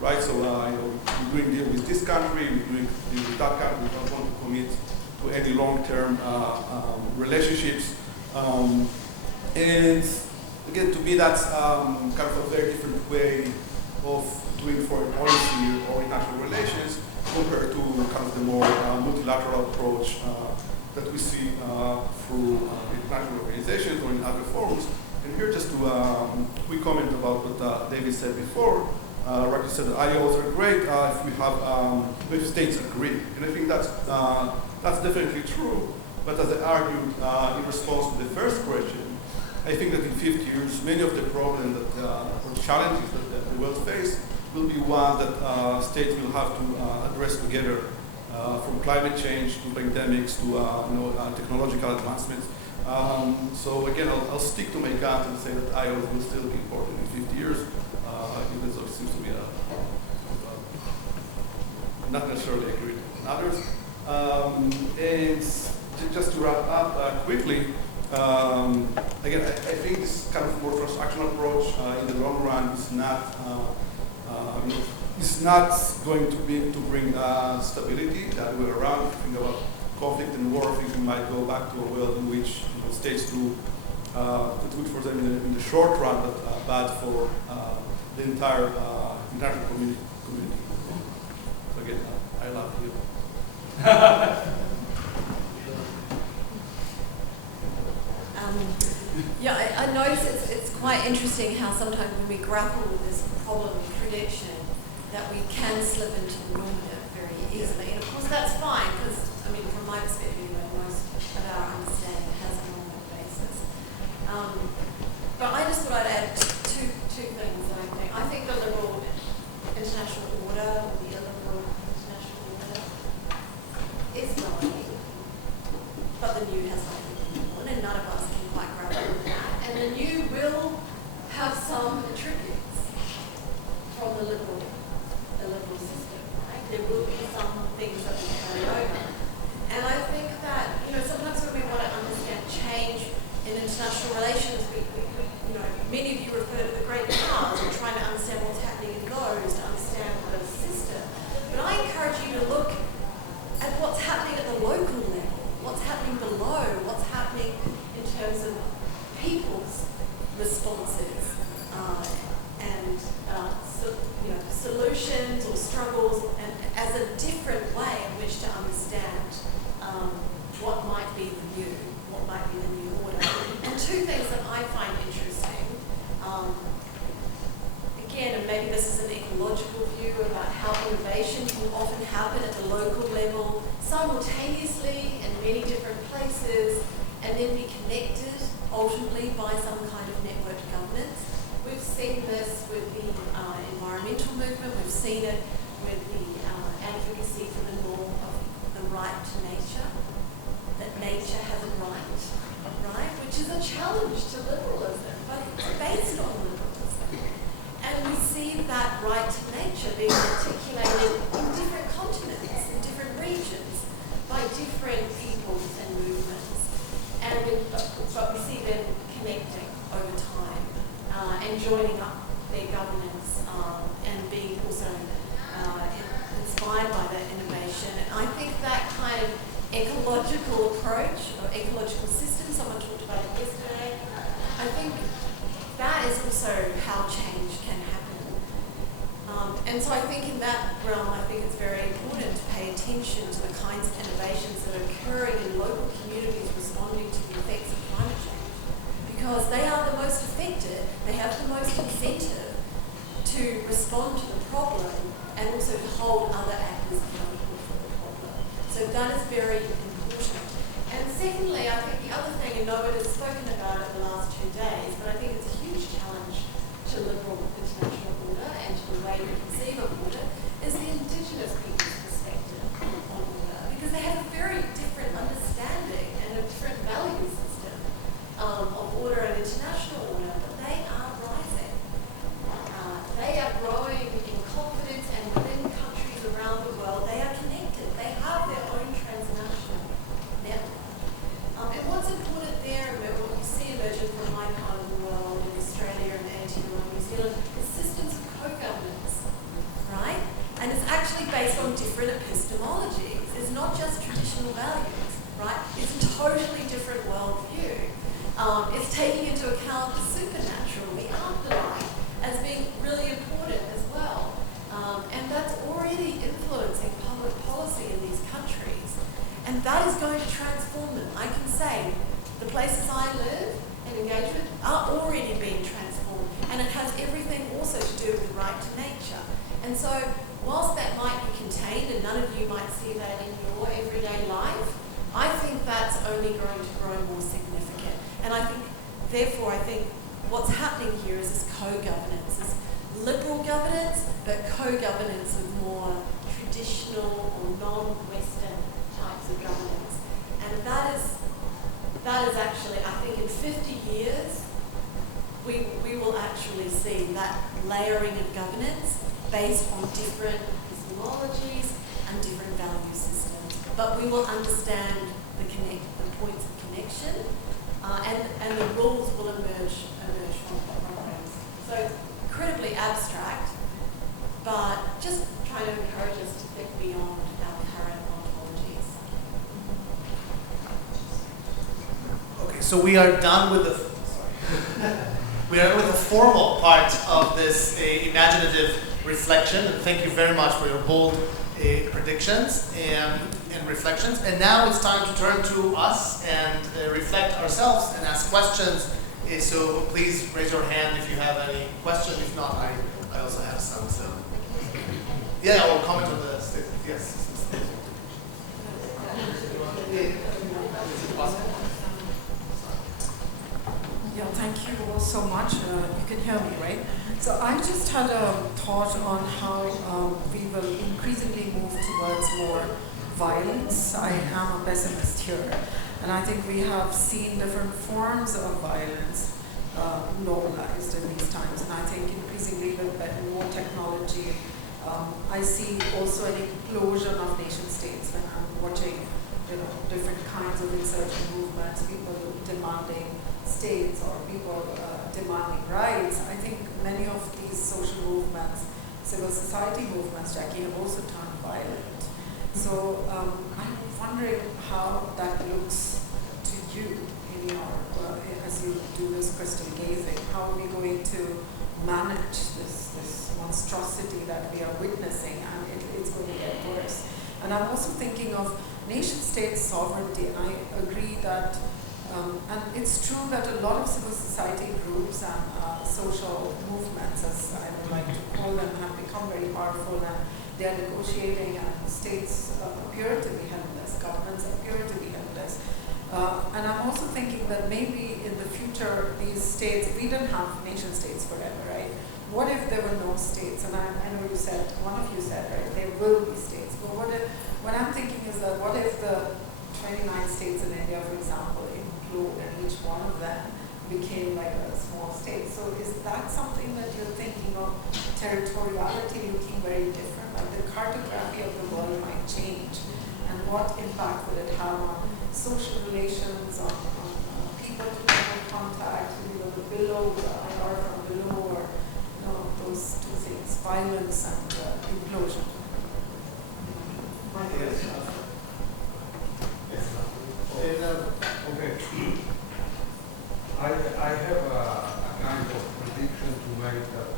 right? So, we're doing deal with this country, we're doing deal with that country. We don't want to commit to any long-term relationships. And again, to me, that's kind of a very different way of doing foreign policy or international relations compared to kind of the more multilateral approach that we see through international organizations or in other forums. And here, just to quick comment about what David said before. Roger said that IOs are great if we have if states agree, and I think that's definitely true. But as I argued in response to the first question, I think that in 50 years, many of the problems that or challenges that the world face will be one that states will have to address together, from climate change to pandemics to technological advancements. So again, I'll stick to my guns and say that IOs will still be important in 50 years, even though it seems to be not necessarily agreed with others. And just to wrap up quickly, again, I think this kind of more transactional approach in the long run is not going to bring stability that way around. If you think about conflict and war, I think we might go back to a world in which states do it's good for them in the short run, but bad for the entire international community. So again, I love you. Yeah, I notice it's quite interesting how sometimes when we grapple with this problem of prediction, that we can slip into the normative very easily. And of course that's fine, because, I mean, from my perspective, most of our understanding has a normative basis. But I just thought I'd add two things that I think. I think the liberal international order, or the illiberal international order, is dying, but the new has not been born, and none of us can quite grapple with that. And the new will have some attributes from the liberal system, right? There will be some things that will carry over. And I think that, sometimes when we want to understand change in international relations, we many of you refer to the great powers. We're trying to understand what's happening in those, to understand the system. But I encourage you to look at what's happening at the local level, what's happening below, what's happening in terms of people's responses and solutions or struggles, and as a different way in which to understand what might be the new, what might be the new order. And two things that I find interesting, again, and maybe this is an ecological view about how innovation can often happen at the local level simultaneously in many different places, and then be connected ultimately by some kind of networked governance. We've seen this with the environmental movement, we've seen it with the advocacy for the norm of the right to nature, that nature has a right, which is a challenge to liberalism, but it's based on liberalism. And we see that right to nature being articulated in different continents, in different regions, by different peoples and movements. But we see them connecting over time and joining up their governance and being also inspired by that innovation. And I think that kind of ecological approach or ecological system, someone talked about it yesterday, I think that is also how change can happen. And so I think in that realm, I think it's very important to pay attention to the kinds of innovations that are occurring in local communities responding to the effects of climate change, because they are the most affected, they have the most incentive to respond to the problem and also to hold other actors accountable for the problem. So that is very important. And secondly, I think the other thing, and nobody has spoken about it the last 2 days, but I think it's a huge challenge to liberal international order and to the way we conceive of order, is the indigenous people's perspective on order, because they have a very different understanding and a different value system of order and international order, but they are rising. They are growing in confidence, and within countries around the world, they are connected. They have their own transnational network. And what's important there, and what you see emerging from my part of the world in Australia based on different epistemologies. It's not just traditional values, right? It's a totally different worldview. It's taking into account the supernatural, the afterlife, as being really important as well. And that's already influencing public policy in these countries. And that is going to transform them. I can say the places I live and engage with are already being transformed. And it has everything also to do with the right to nature. And so whilst that might be contained and none of you might see that in your everyday life, I think that's only going to grow more significant. And I think, therefore, I think what's happening here is this co-governance, this liberal governance, but co-governance with more traditional or non-Western types of governance. And that is actually, I think in 50 years, we will actually see that layering of governance based on different epistemologies and different value systems. But we will understand the points of connection, and the rules will emerge from programs. So incredibly abstract, but just trying to encourage us to think beyond our current ontologies. Okay, so we are done with the we are done with the formal part of this imaginative reflection. And thank you very much for your bold predictions and reflections. And now it's time to turn to us and reflect ourselves and ask questions. So please raise your hand if you have any questions. If not, I also have some. So yeah, or comment on the statement. Yes. Yeah, thank you all so much. You can hear me, right? So I just had a thought on how we will increasingly move towards more violence. I am a pessimist here. And I think we have seen different forms of violence normalized in these times. And I think increasingly with more technology, I see also an implosion of nation states when I'm watching different kinds of insurgent movements, people demanding states or people demanding rights. I think many of these social movements, civil society movements, Jackie, have also turned violent. So I'm wondering how that looks to you in your, as you do this crystal gazing. How are we going to manage this monstrosity that we are witnessing, and it's going to get worse? And I'm also thinking of nation-state sovereignty, and I agree that and it's true that a lot of civil society groups and social movements, as I would like to call them, have become very powerful, and they are negotiating, and states appear to be helpless, governments appear to be helpless. And I'm also thinking that maybe in the future, these states, we didn't have nation states forever, right? What if there were no states? And I know you said, one of you said, right, there will be states. But what I'm thinking is that what if the 29 states in India, for example, implode and each one of them became like a small state? So is that something that you're thinking of, territoriality looking very different? Like the cartography of the world might change, and what impact will it have on social relations, on people to come in contact, the below, or from below, or those two things, violence and implosion. Okay. I have a kind of prediction to make that,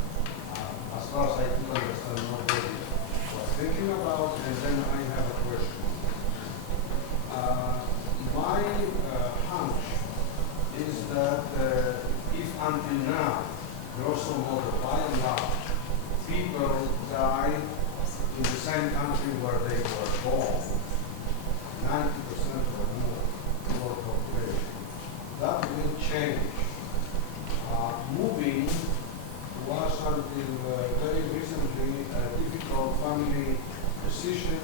as far as I can understand, nobody was thinking about, and then I have a question. My hunch is that if until now, grosso modo, by and large, people die in the same country where they were born, 90% or more world population, that will change. Moving was until very recently a difficult family decision.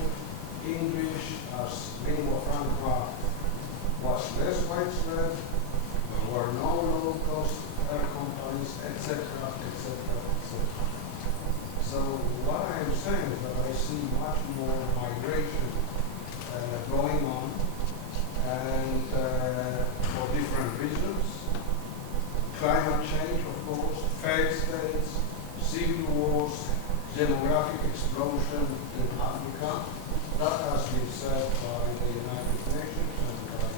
English as lingua franca was less widespread. There were no low-cost air companies, etc., etc., etc. So what I am saying is that I see much more migration going on, and for different reasons. Climate change, of course, failed states, civil wars, demographic explosion in Africa. That has been said by the United Nations and by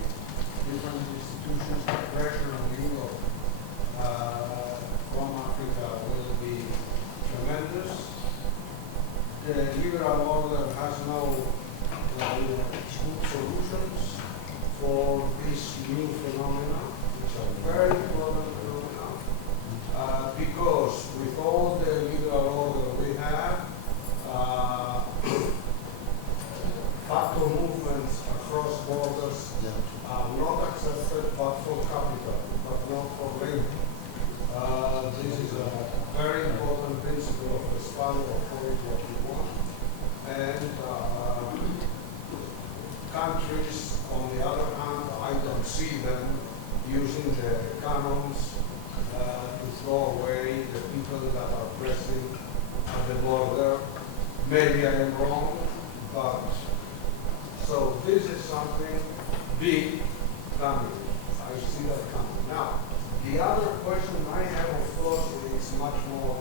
different institutions. The pressure on Europe from Africa will be tremendous. The liberal order has no good solutions for this new phenomena, which are very important phenomena, because with all the liberal order we have, factor movements across borders are not accepted but for capital, but not for labor. This is a very important principle of the Spanish authority what we want. And countries, on the other hand, I don't see them using the canons to throw away the people that are pressing at the border. Maybe I am wrong, but so this is something big coming. I see that coming. Now, the other question I have, of course, is much more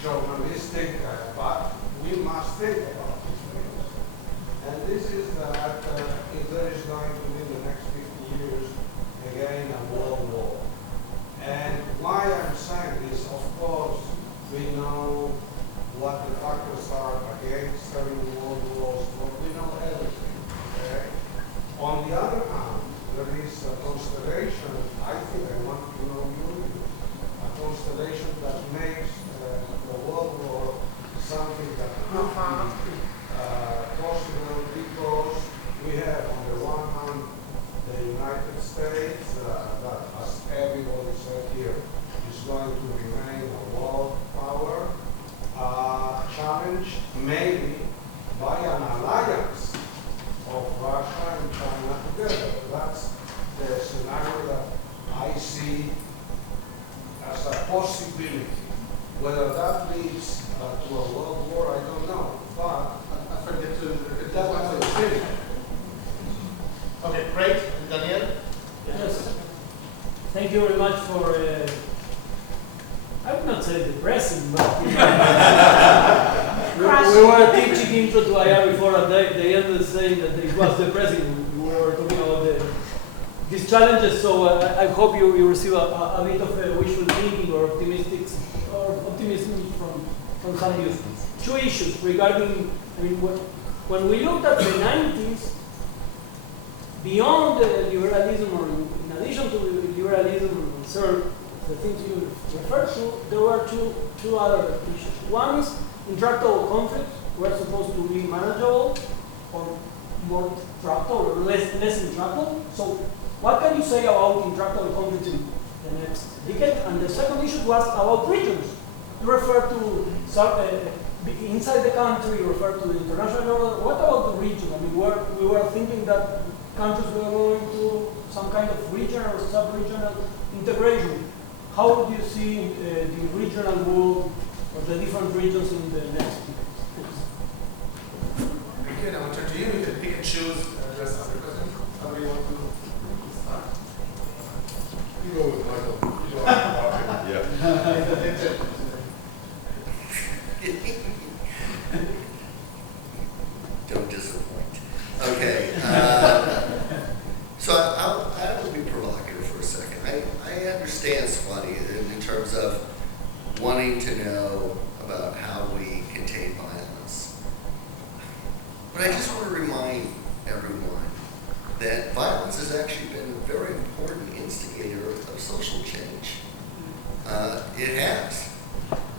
journalistic, but we must think about these things. And this is that if there is going to be in the next 50 years, again, a world war. And why I'm saying this, of course, we know what the factors are against having world wars, but we know everything. Okay? On the other hand, there is a constellation, I think I want to know you, a constellation that makes the world war something that could be possible because we have on the one hand the United States that, as everybody said here, is going to remain a world power, challenged maybe by an alliance of Russia and China together. That's the scenario that I see as a possibility. Whether that leads to a world war, I don't know. But I forget to that was a thing. Okay, great. And Daniel? Yes. Thank you very much for, I would not say depressing, but we were teaching intro to IR before, and they ended saying that it was depressing. We were talking about these challenges, so I hope you receive a bit of wishful thinking or optimism from some views. Two issues regarding, I mean, when we looked at the 90s, beyond liberalism, or in addition to liberalism, the things you referred to, there were two other issues. One is intractable conflicts were supposed to be manageable, or more intractable, or less intractable. So what can you say about intractable conflicts in the next decade? And the second issue was about regions. You refer to inside the country, you refer to the international order. What about the region? I mean, we were thinking that countries were going to some kind of regional or sub-regional integration. How do you see the regional world or the different regions in the next decades? Thank you. Now I'll turn to you. You can pick and choose the rest of the question. How do you want to start? You go with Michael. Yeah. Don't disappoint. Okay. So I will be provocative for a second. I understand Swati in terms of wanting to know about how we contain violence. But I just want to remind everyone that violence has actually been a very important instigator of social change. It has.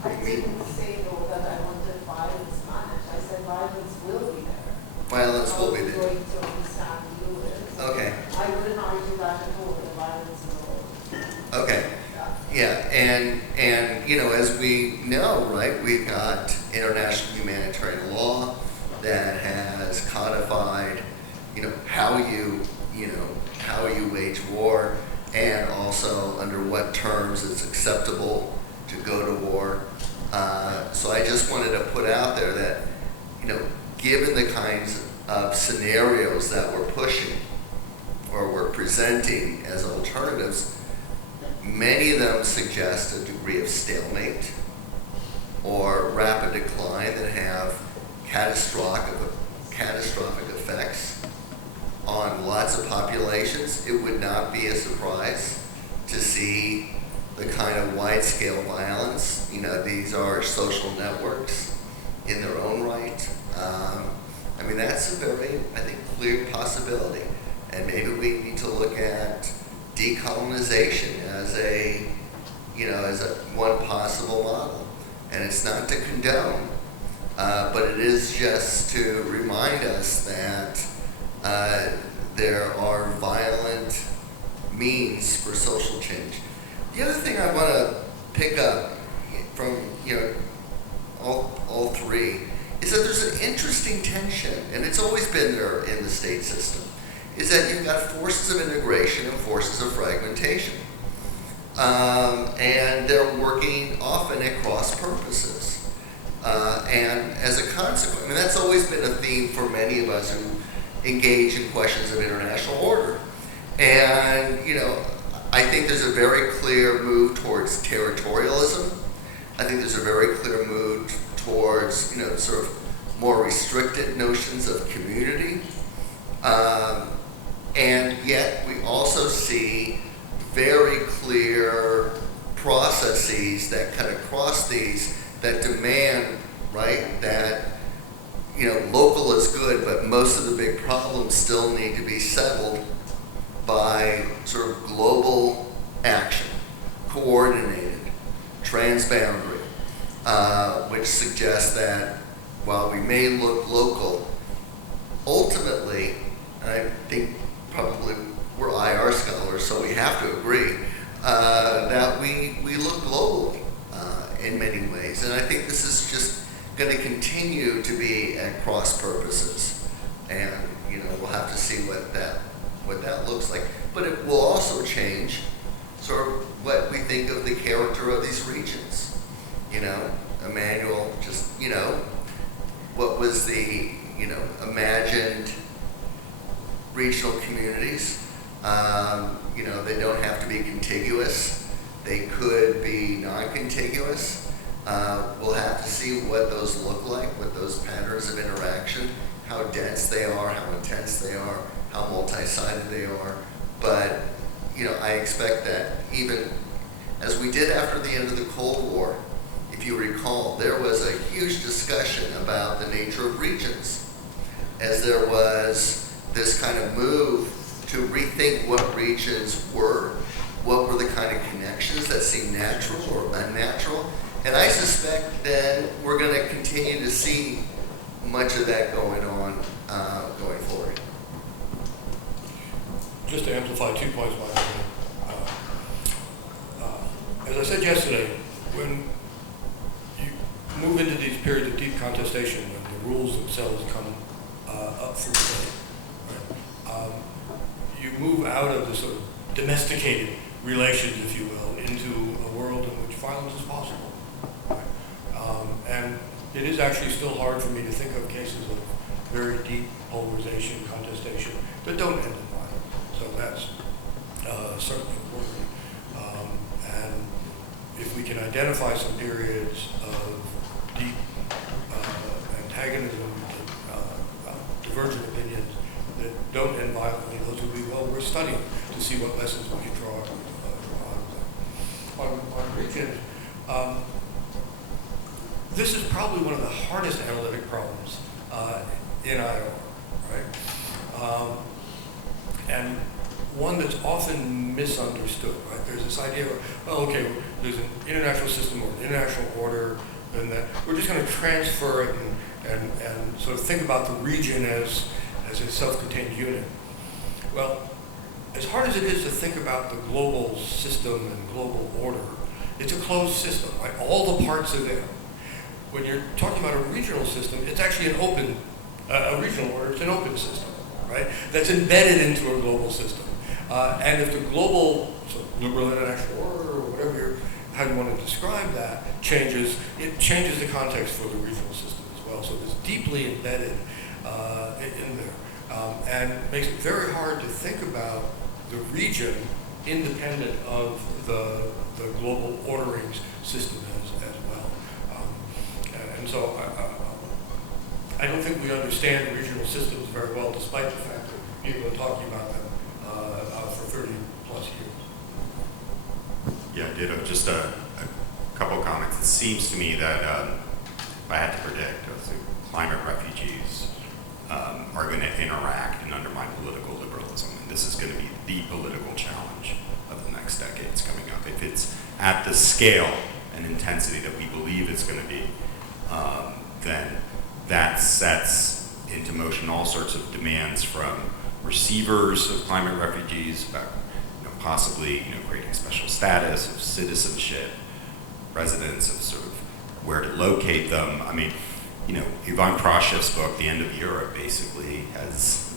I didn't say though that I wanted violence managed. I said violence will be there. Violence will be How there. we're going to understand you is. Okay. I wouldn't argue that at all, that violence is all. Okay. Yeah, and you know, as we know, right, we've got international humanitarian law that has codified, how you wage war, and also under what terms it's acceptable to go to war. So I just wanted to put out there that, given the kinds of scenarios that we're pushing or we're presenting as alternatives, many of them suggest a degree of stalemate or rapid decline that have catastrophic effects on lots of populations, it would not be a surprise to see the kind of wide-scale violence. You know, these are social networks in their own right. I mean, that's a very, I think, clear possibility. And maybe we need to look at decolonization as a, one possible model. And it's not to condone, but it is just to remind us that there are violent means for social change. The other thing I want to pick up from all three is that there's an interesting tension, and it's always been there in the state system, is that you've got forces of integration and forces of fragmentation. And they're working often at cross purposes. And as a consequence, I mean, that's always been a theme for many of us who engage in questions of international order. And, I think there's a very clear move towards territorialism. I think there's a very clear move towards, sort of more restricted notions of community. And yet we also see very clear processes that cut across these that demand, right, that, local is good, but most of the big problems still need to be settled by sort of global action, coordinated, transboundary, which suggests that while we may look local, ultimately, and I think probably we're IR scholars, so we have to agree, that we look globally in many ways. And I think this is just going to continue to be at cross purposes. And, we'll have to see what that looks like. But it will also change sort of what we think of the character of these regions. Emmanuel just, what was the, imagined regional communities. They don't have to be contiguous. They could be non-contiguous. We'll have to see what those look like, what those patterns of interaction, how dense they are, how intense they are, how multi-sided they are. But, I expect that even as we did after the end of the Cold War, if you recall, there was a huge discussion about the nature of regions, as there was this kind of move to rethink what regions were, what were the kind of connections that seemed natural or unnatural. And I suspect that we're going to continue to see much of that going on going forward. Just to amplify 2 points, by the way. As I said yesterday, when you move into these periods of deep contestation, when the rules themselves come up for debate, right? You move out of the sort of domesticated relations, if you will, into a world in which violence is possible. Right? And it is actually still hard for me to think of cases of very deep polarization, contestation that don't end in violence. So that's certainly important. And if we can identify some periods of deep antagonism, divergent opinions that don't end violently, those would be well worth studying to see what lessons we can draw out of them. On regions, this is probably one of the hardest analytic problems in Iowa, right? And one that's often misunderstood, right? There's this idea of, there's an international system or an international order, and that we're just going to transfer it and sort of think about the region as a self-contained unit. Well, as hard as it is to think about the global system and global order, it's a closed system, right? All the parts are there. When you're talking about a regional system, it's actually an open, a regional order, it's an open system, right? That's embedded into a global system. And if the global, so liberal international order or whatever how you want to describe that changes, it changes the context for the regional system as well. So it's deeply embedded in there. And makes it very hard to think about the region independent of the global ordering system as well. And so I don't think we understand regional systems very well, despite the fact that people are talking about them for 30 plus years. Yeah, ditto. Just a couple of comments. It seems to me that if I had to predict, climate refugees are going to interact and undermine political liberalism. And this is going to be the political challenge of the next decades coming up. If it's at the scale and intensity that we believe it's going to be, then that sets into motion all sorts of demands from receivers of climate refugees about possibly creating special status of citizenship, residence, of sort of where to locate them. I mean, Ivan Krashev's book, The End of Europe, basically has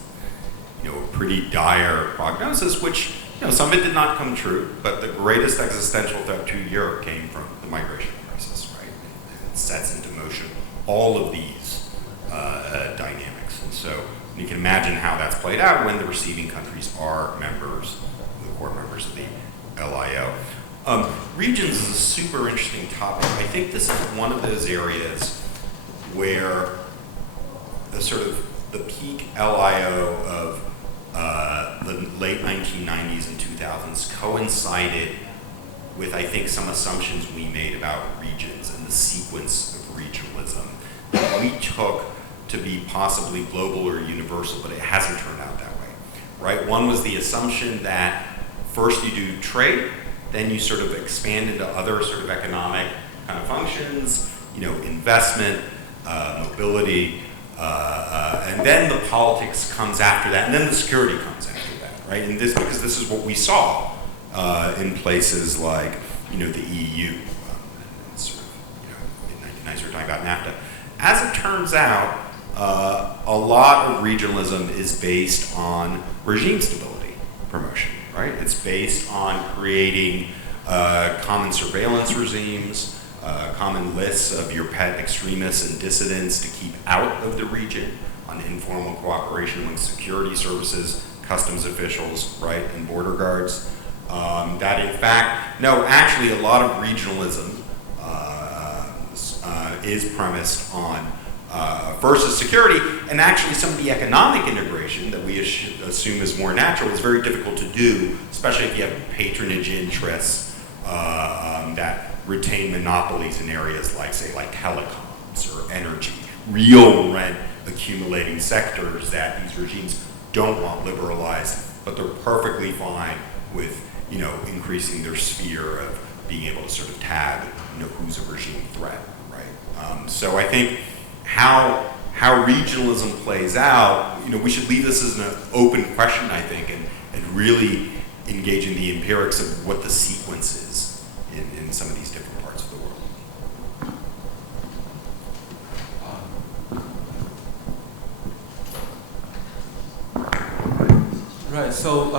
a pretty dire prognosis, which some of it did not come true, but the greatest existential threat to Europe came from the migration crisis, right? And it sets into motion all of these dynamics. And so you can imagine how that's played out when the receiving countries are members, the core members of the LIO. Regions is a super interesting topic. I think this is one of those areas where the peak LIO of the late 1990s and 2000s coincided with, I think, some assumptions we made about regions and the sequence of regionalism that we took to be possibly global or universal, but it hasn't turned out that way, right? One was the assumption that first you do trade, then you sort of expand into other sort of economic kind of functions, investment, mobility, and then the politics comes after that, and then the security comes after that, right? And because this is what we saw in places like, the EU, sort of, in 1990s we're talking about NAFTA. As it turns out, a lot of regionalism is based on regime stability promotion, right? It's based on creating common surveillance regimes, common lists of your pet extremists and dissidents to keep out of the region, on informal cooperation among security services, customs officials, right, and border guards. That in fact, no, actually a lot of regionalism is premised on versus security, and actually some of the economic integration that we assume is more natural is very difficult to do, especially if you have patronage interests that retain monopolies in areas like, say, like telecoms or energy, real rent accumulating sectors that these regimes don't want liberalized, but they're perfectly fine with, increasing their sphere of being able to sort of tag, who's a regime threat, right? So I think how regionalism plays out, we should leave this as an open question, I think, and really engage in the empirics of what the sequence is in some of these different parts of the world. Right. So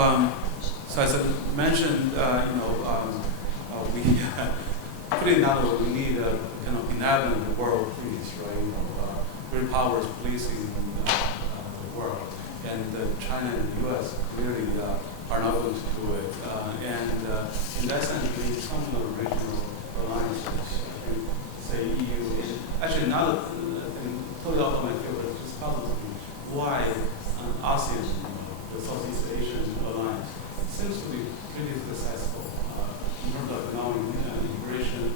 as I mentioned, we put it another way, we need a kind of benevolent world police, right? Great powers policing the world, and China and the U.S. clearly are not going to do it. And in that sense, we need some kind of regional alliances. Say EU. Actually, another thing totally off my field, but it's probably why ASEAN, the Southeast Asian alliance, seems to be pretty successful in terms of economic integration,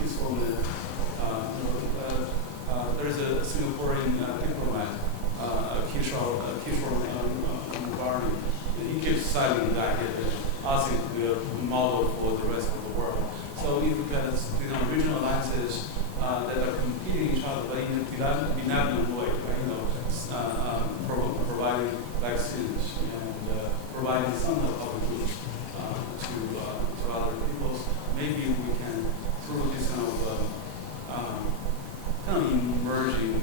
peacefulness. There's a Singaporean diplomat, Kishore Mugarni, and he keeps citing the idea that ASEAN could be a model for the rest of the world. So if we get regional alliances that are competing each other, but in a benevolent way, right? Providing vaccines and providing some of the public goods to other peoples, maybe we can, through this kind of emerging,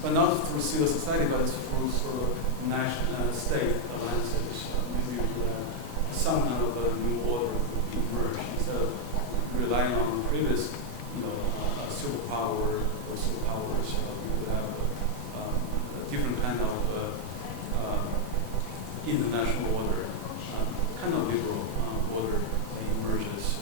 but not through civil society, but through sort of national state alliances, maybe we could have some kind of a new order could emerge instead of relying on previous, superpower or superpowers. We could have a different kind of international order, kind of liberal order that emerges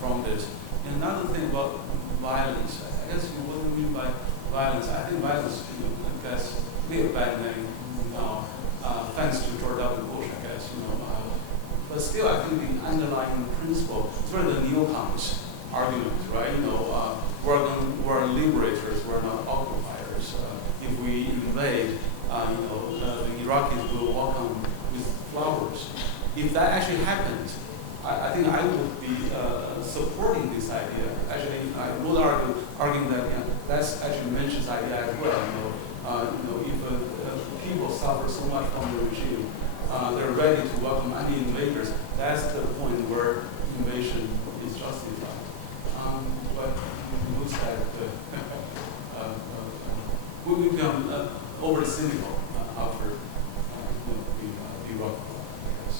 from this. And another thing about violence, I guess you wouldn't mean by violence. I think violence, I guess, we have a bad name now, thanks to George W. Bush, I guess, but still, I think the underlying principle, it's really the neocons argument, right? We're liberators, we're not occupiers. If we invade, the Iraqis will welcome with flowers. If that actually happened, I think I would be supporting this idea. Actually, I would argue that that's actually mentions idea as well. If people suffer so much from the regime, they're ready to welcome any invaders. That's the point where invasion is justified. But it looks like we become overly cynical after the Iraq war, I guess.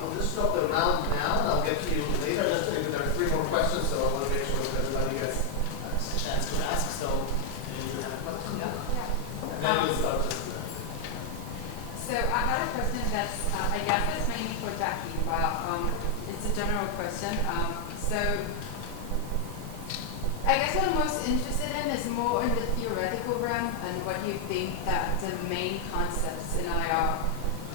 I'll just stop the round now, and I'll get to you later. Just because there are 3 more questions, so I want to make sure that everybody gets a chance to ask. So, you have a question? Yeah. And then we'll start just with that. So I had a question that's, I guess it's mainly for Jackie, but it's a general question. So I guess what I'm most interested in is more in the theoretical realm and what you think that the main concepts in IR,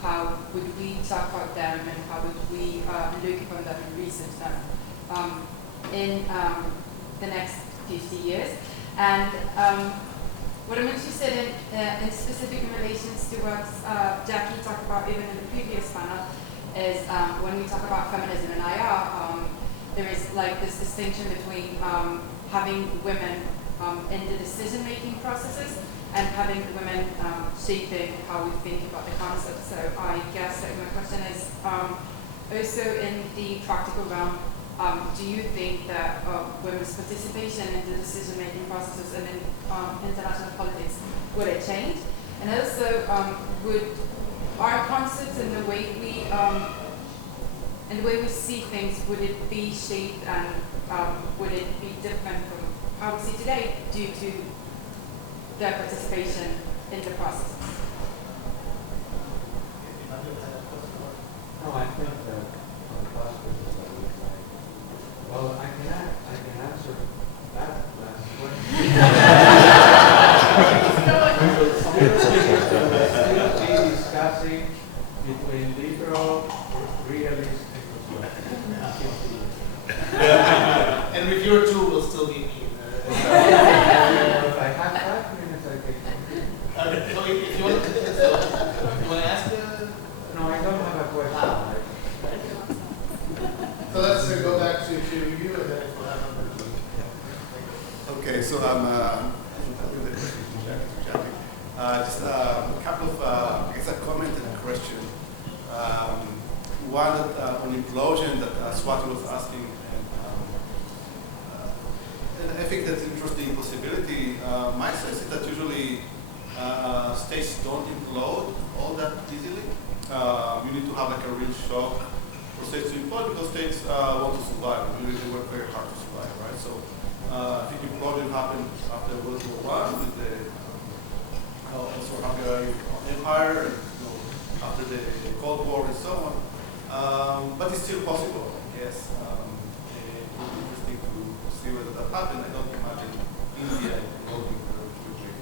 how would we talk about them and how would we look upon them and research them in the next 50 years. And what I'm interested in specific in relation to what Jackie talked about even in the previous panel is when we talk about feminism in IR, there is like this distinction between having women in the decision-making processes and having women shaping how we think about the concept. So I guess that my question is also in the practical realm, do you think that women's participation in the decision-making processes and in international politics, would it change? And also, would our concepts and the way we see things, would it be shaped and would it be different from how we see today due to their participation in the process? No, I think that on the possibilities that we like. Well, I can answer that last question. We will still be discussing between liberal, realist, And reviewer 2 will still be me. if I have 5 minutes, I can. So if you want to ask No, I don't have a question. So let's go back to review and then we'll have number 2. Okay, so I'm just a couple of, I guess, a comment and a question. One that on implosion that Swati was asking, and I think that's an interesting possibility. My sense is that usually states don't implode all that easily. You need to have like a real shock for states to implode because states want to survive. Usually they work very hard to survive, right? So I think implosion happened after World War I with the also Hungary Empire, and, after the Cold War and so on. But it's still possible, I guess. It would be interesting to see whether that happened. I don't imagine India imploding very quickly.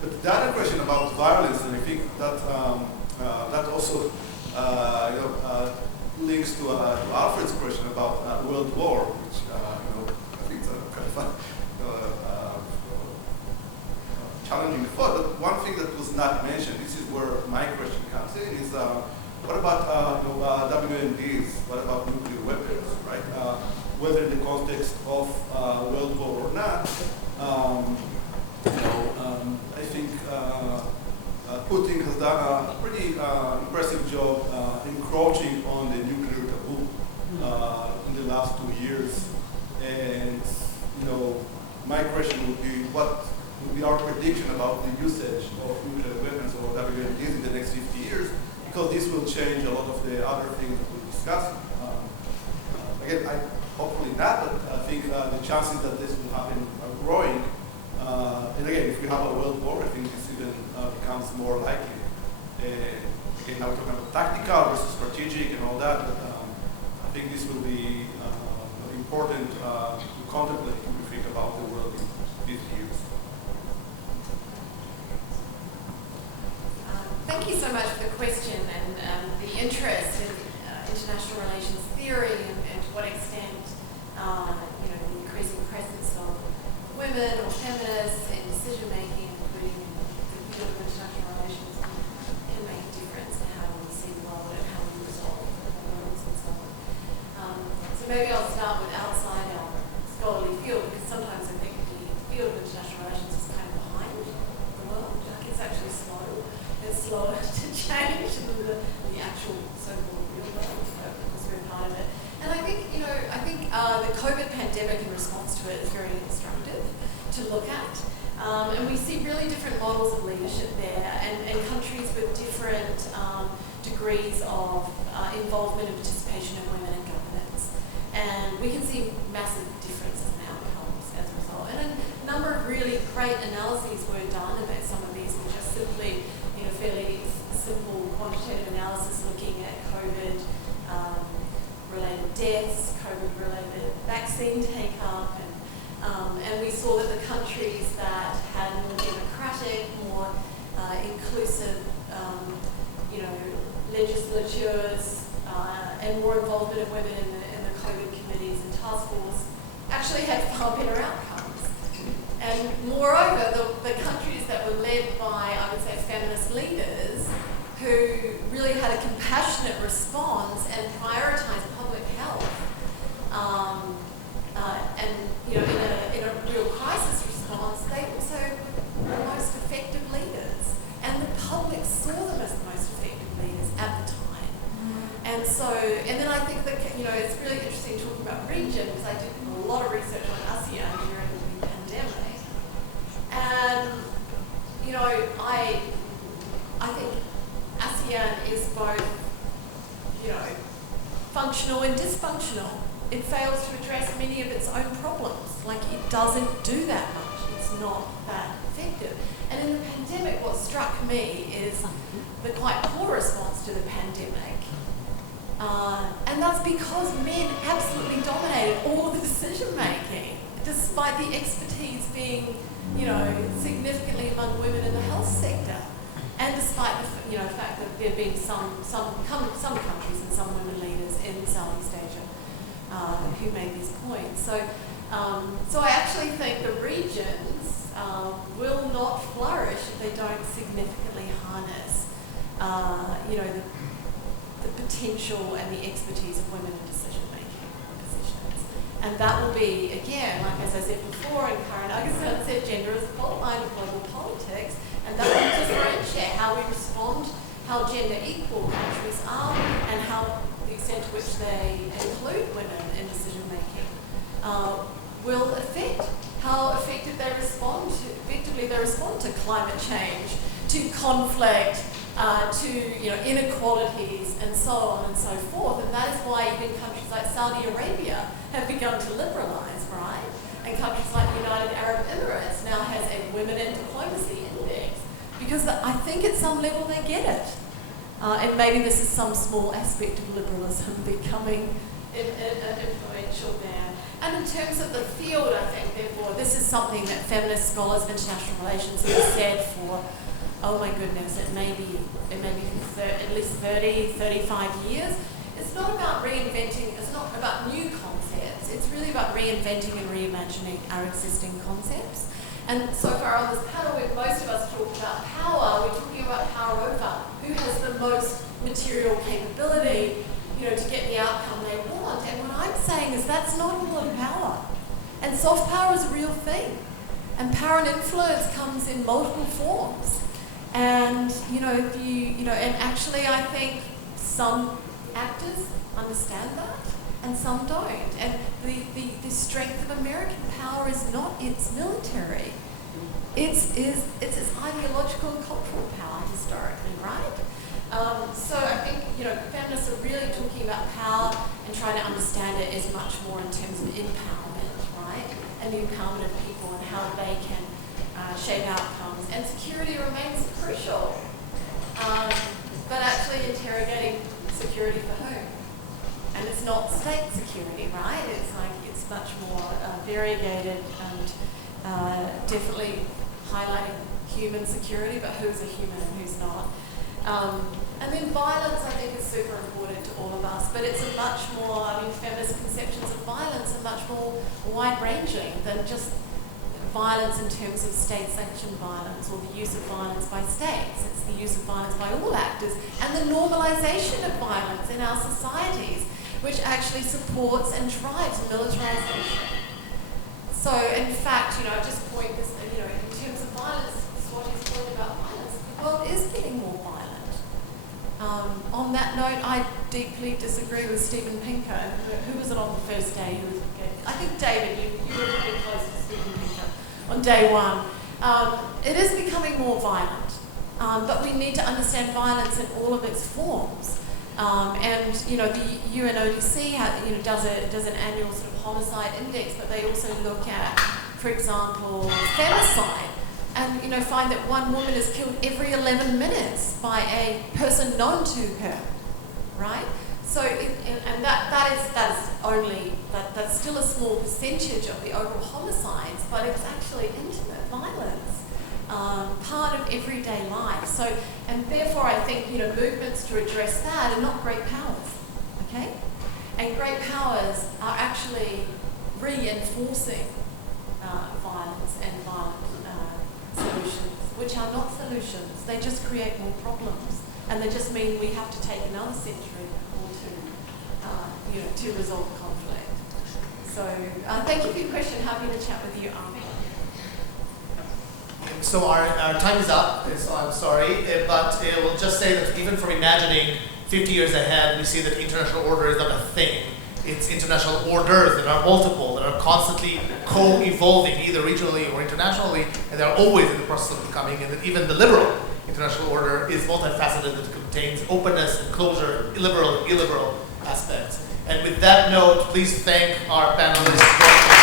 But the other question about violence, and I think that that also links to Alfred's question about World War, which I think it's a kind of challenging thought. But one thing that was not mentioned, this is where my question comes in, is what about WMDs? What about nuclear weapons, right? Whether in the context of World War or not, I think Putin has done a pretty impressive job encroaching on the nuclear taboo in the last 2 years. And my question would be, what would be our prediction about the usage of nuclear weapons or WMDs in the next 50 years? Because this will change a lot of the other things that we're discussing. Again, hopefully not, but I think the chances that this will happen are growing. And again, if we have a world war, I think this even becomes more likely. Again, now we're talking about tactical versus strategic and all that, but I think this will be important to contemplate when we think about the you so much for the question and the interest in international relations theory and to what extent, the increasing presence of women or feminists in decision making, including the field of international relations, can make a difference in how we see the world and how we resolve problems and so on. So maybe I'll start with outside our scholarly field, because sometimes I think the field of international relations is kind of behind the world. Like it's actually slow. It's slower to change than the actual so-called real world, because we're part of it. And I think, the COVID pandemic in response to it is very instructive to look at. And we see really different models of leadership there, and countries with different degrees of involvement and participation of women in governance. And we can see massive differences in outcomes as a result. And a number of really great analyses were done about some of these, which are simply, fairly simple quantitative analysis looking at COVID related deaths, COVID-related vaccine take-up, and we saw that the countries that had more democratic, more inclusive, legislatures, and more involvement of women in the COVID committees and task force actually had far better outcomes. And moreover, the countries that were led by, I would say, feminist leaders who really had a compassionate response and prioritized public health, in a real crisis response, they also were the most effective leaders. And the public saw them as the most effective leaders at the time. And so, and then I think that, it's really interesting talking about region, because I did a lot of research on ASEAN during the pandemic. And, I think ASEAN is both, functional and dysfunctional. It fails to address many of its own problems. Like, it doesn't do that much. It's not that effective. And in the pandemic, what struck me is the quite poor response to the pandemic. And that's because men absolutely dominated all the decision making, despite the expertise being, significantly among women in the health sector. And despite the fact that there have been some countries and some women leaders in Southeast Asia who made these points. So I actually think the regions will not flourish if they don't significantly harness, the potential and the expertise of women in decision-making positions. And that will be, again, like as I said before, and Karen Augustin said, gender is a fault line of global politics, and that will differentiate how we respond, how gender equal countries are, and how the extent to which they include women in decision making will affect how effectively they respond to climate change, to conflict, to inequalities, and so on and so forth. And that is why even countries like Saudi Arabia have begun to liberalise, right? And countries like the United Arab Emirates now has a women in diplomacy index, because I think at some level they get it. And maybe this is some small aspect of liberalism becoming influential there. And in terms of the field, I think, therefore, this is something that feminist scholars of international relations have said for, oh my goodness, it may be at least 30, 35 years. It's not about reinventing, it's not about new concepts, it's really about reinventing and reimagining our existing concepts. And so far on this panel, with most of us talked about power, we're talking about power over who has the most material capability, to get the outcome they want. And what I'm saying is that's not all in power. And soft power is a real thing. And power and influence comes in multiple forms. And, and actually I think some actors understand that and some don't. And the strength of American power is not its military. It's its ideological and cultural power historically, right? So I think, feminists are really talking about power and trying to understand it as much more in terms of empowerment, right? And the empowerment of people and how they can shape outcomes. And security remains crucial. But actually interrogating security for whom? And it's not state security, right? It's much more variegated and definitely highlighting human security, but who's a human and who's not. And then violence, I think, is super important to all of us, but it's a much more, I mean, feminist conceptions of violence are much more wide-ranging than just violence in terms of state-sanctioned violence or the use of violence by states. It's the use of violence by all actors and the normalization of violence in our societies, which actually supports and drives militarization. So, in fact, you know, I just point this, you know, in terms of violence, Swati's point about violence, the world is getting more violent. On that note, I deeply disagree with Steven Pinker. Who was it on the first day? I think David, you were pretty close to Steven Pinker on day one. It is becoming more violent, but we need to understand violence in all of its forms. And you know, the UNODC does an annual sort of homicide index, but they also look at, for example, femicide, and you know, find that one woman is killed every 11 minutes by a person known to her, right? So, that's still a small percentage of the overall homicides, but it's actually intimate violence, part of everyday life. So, and therefore, I think, you know, movements to address that are not great powers, okay? And great powers are actually reinforcing violence and violent solutions, which are not solutions. They just create more problems, and they just mean we have to take another century or two, to resolve conflict. So, thank you for your question. Happy to chat with you after. So our time is up, so I'm sorry, but we'll just say that even from imagining 50 years ahead, we see that international order is not a thing. It's international orders that are multiple, that are constantly co-evolving, either regionally or internationally, and they're always in the process of becoming, and that even the liberal international order is multifaceted, that contains openness and closure, liberal and illiberal aspects. And with that note, please thank our panelists.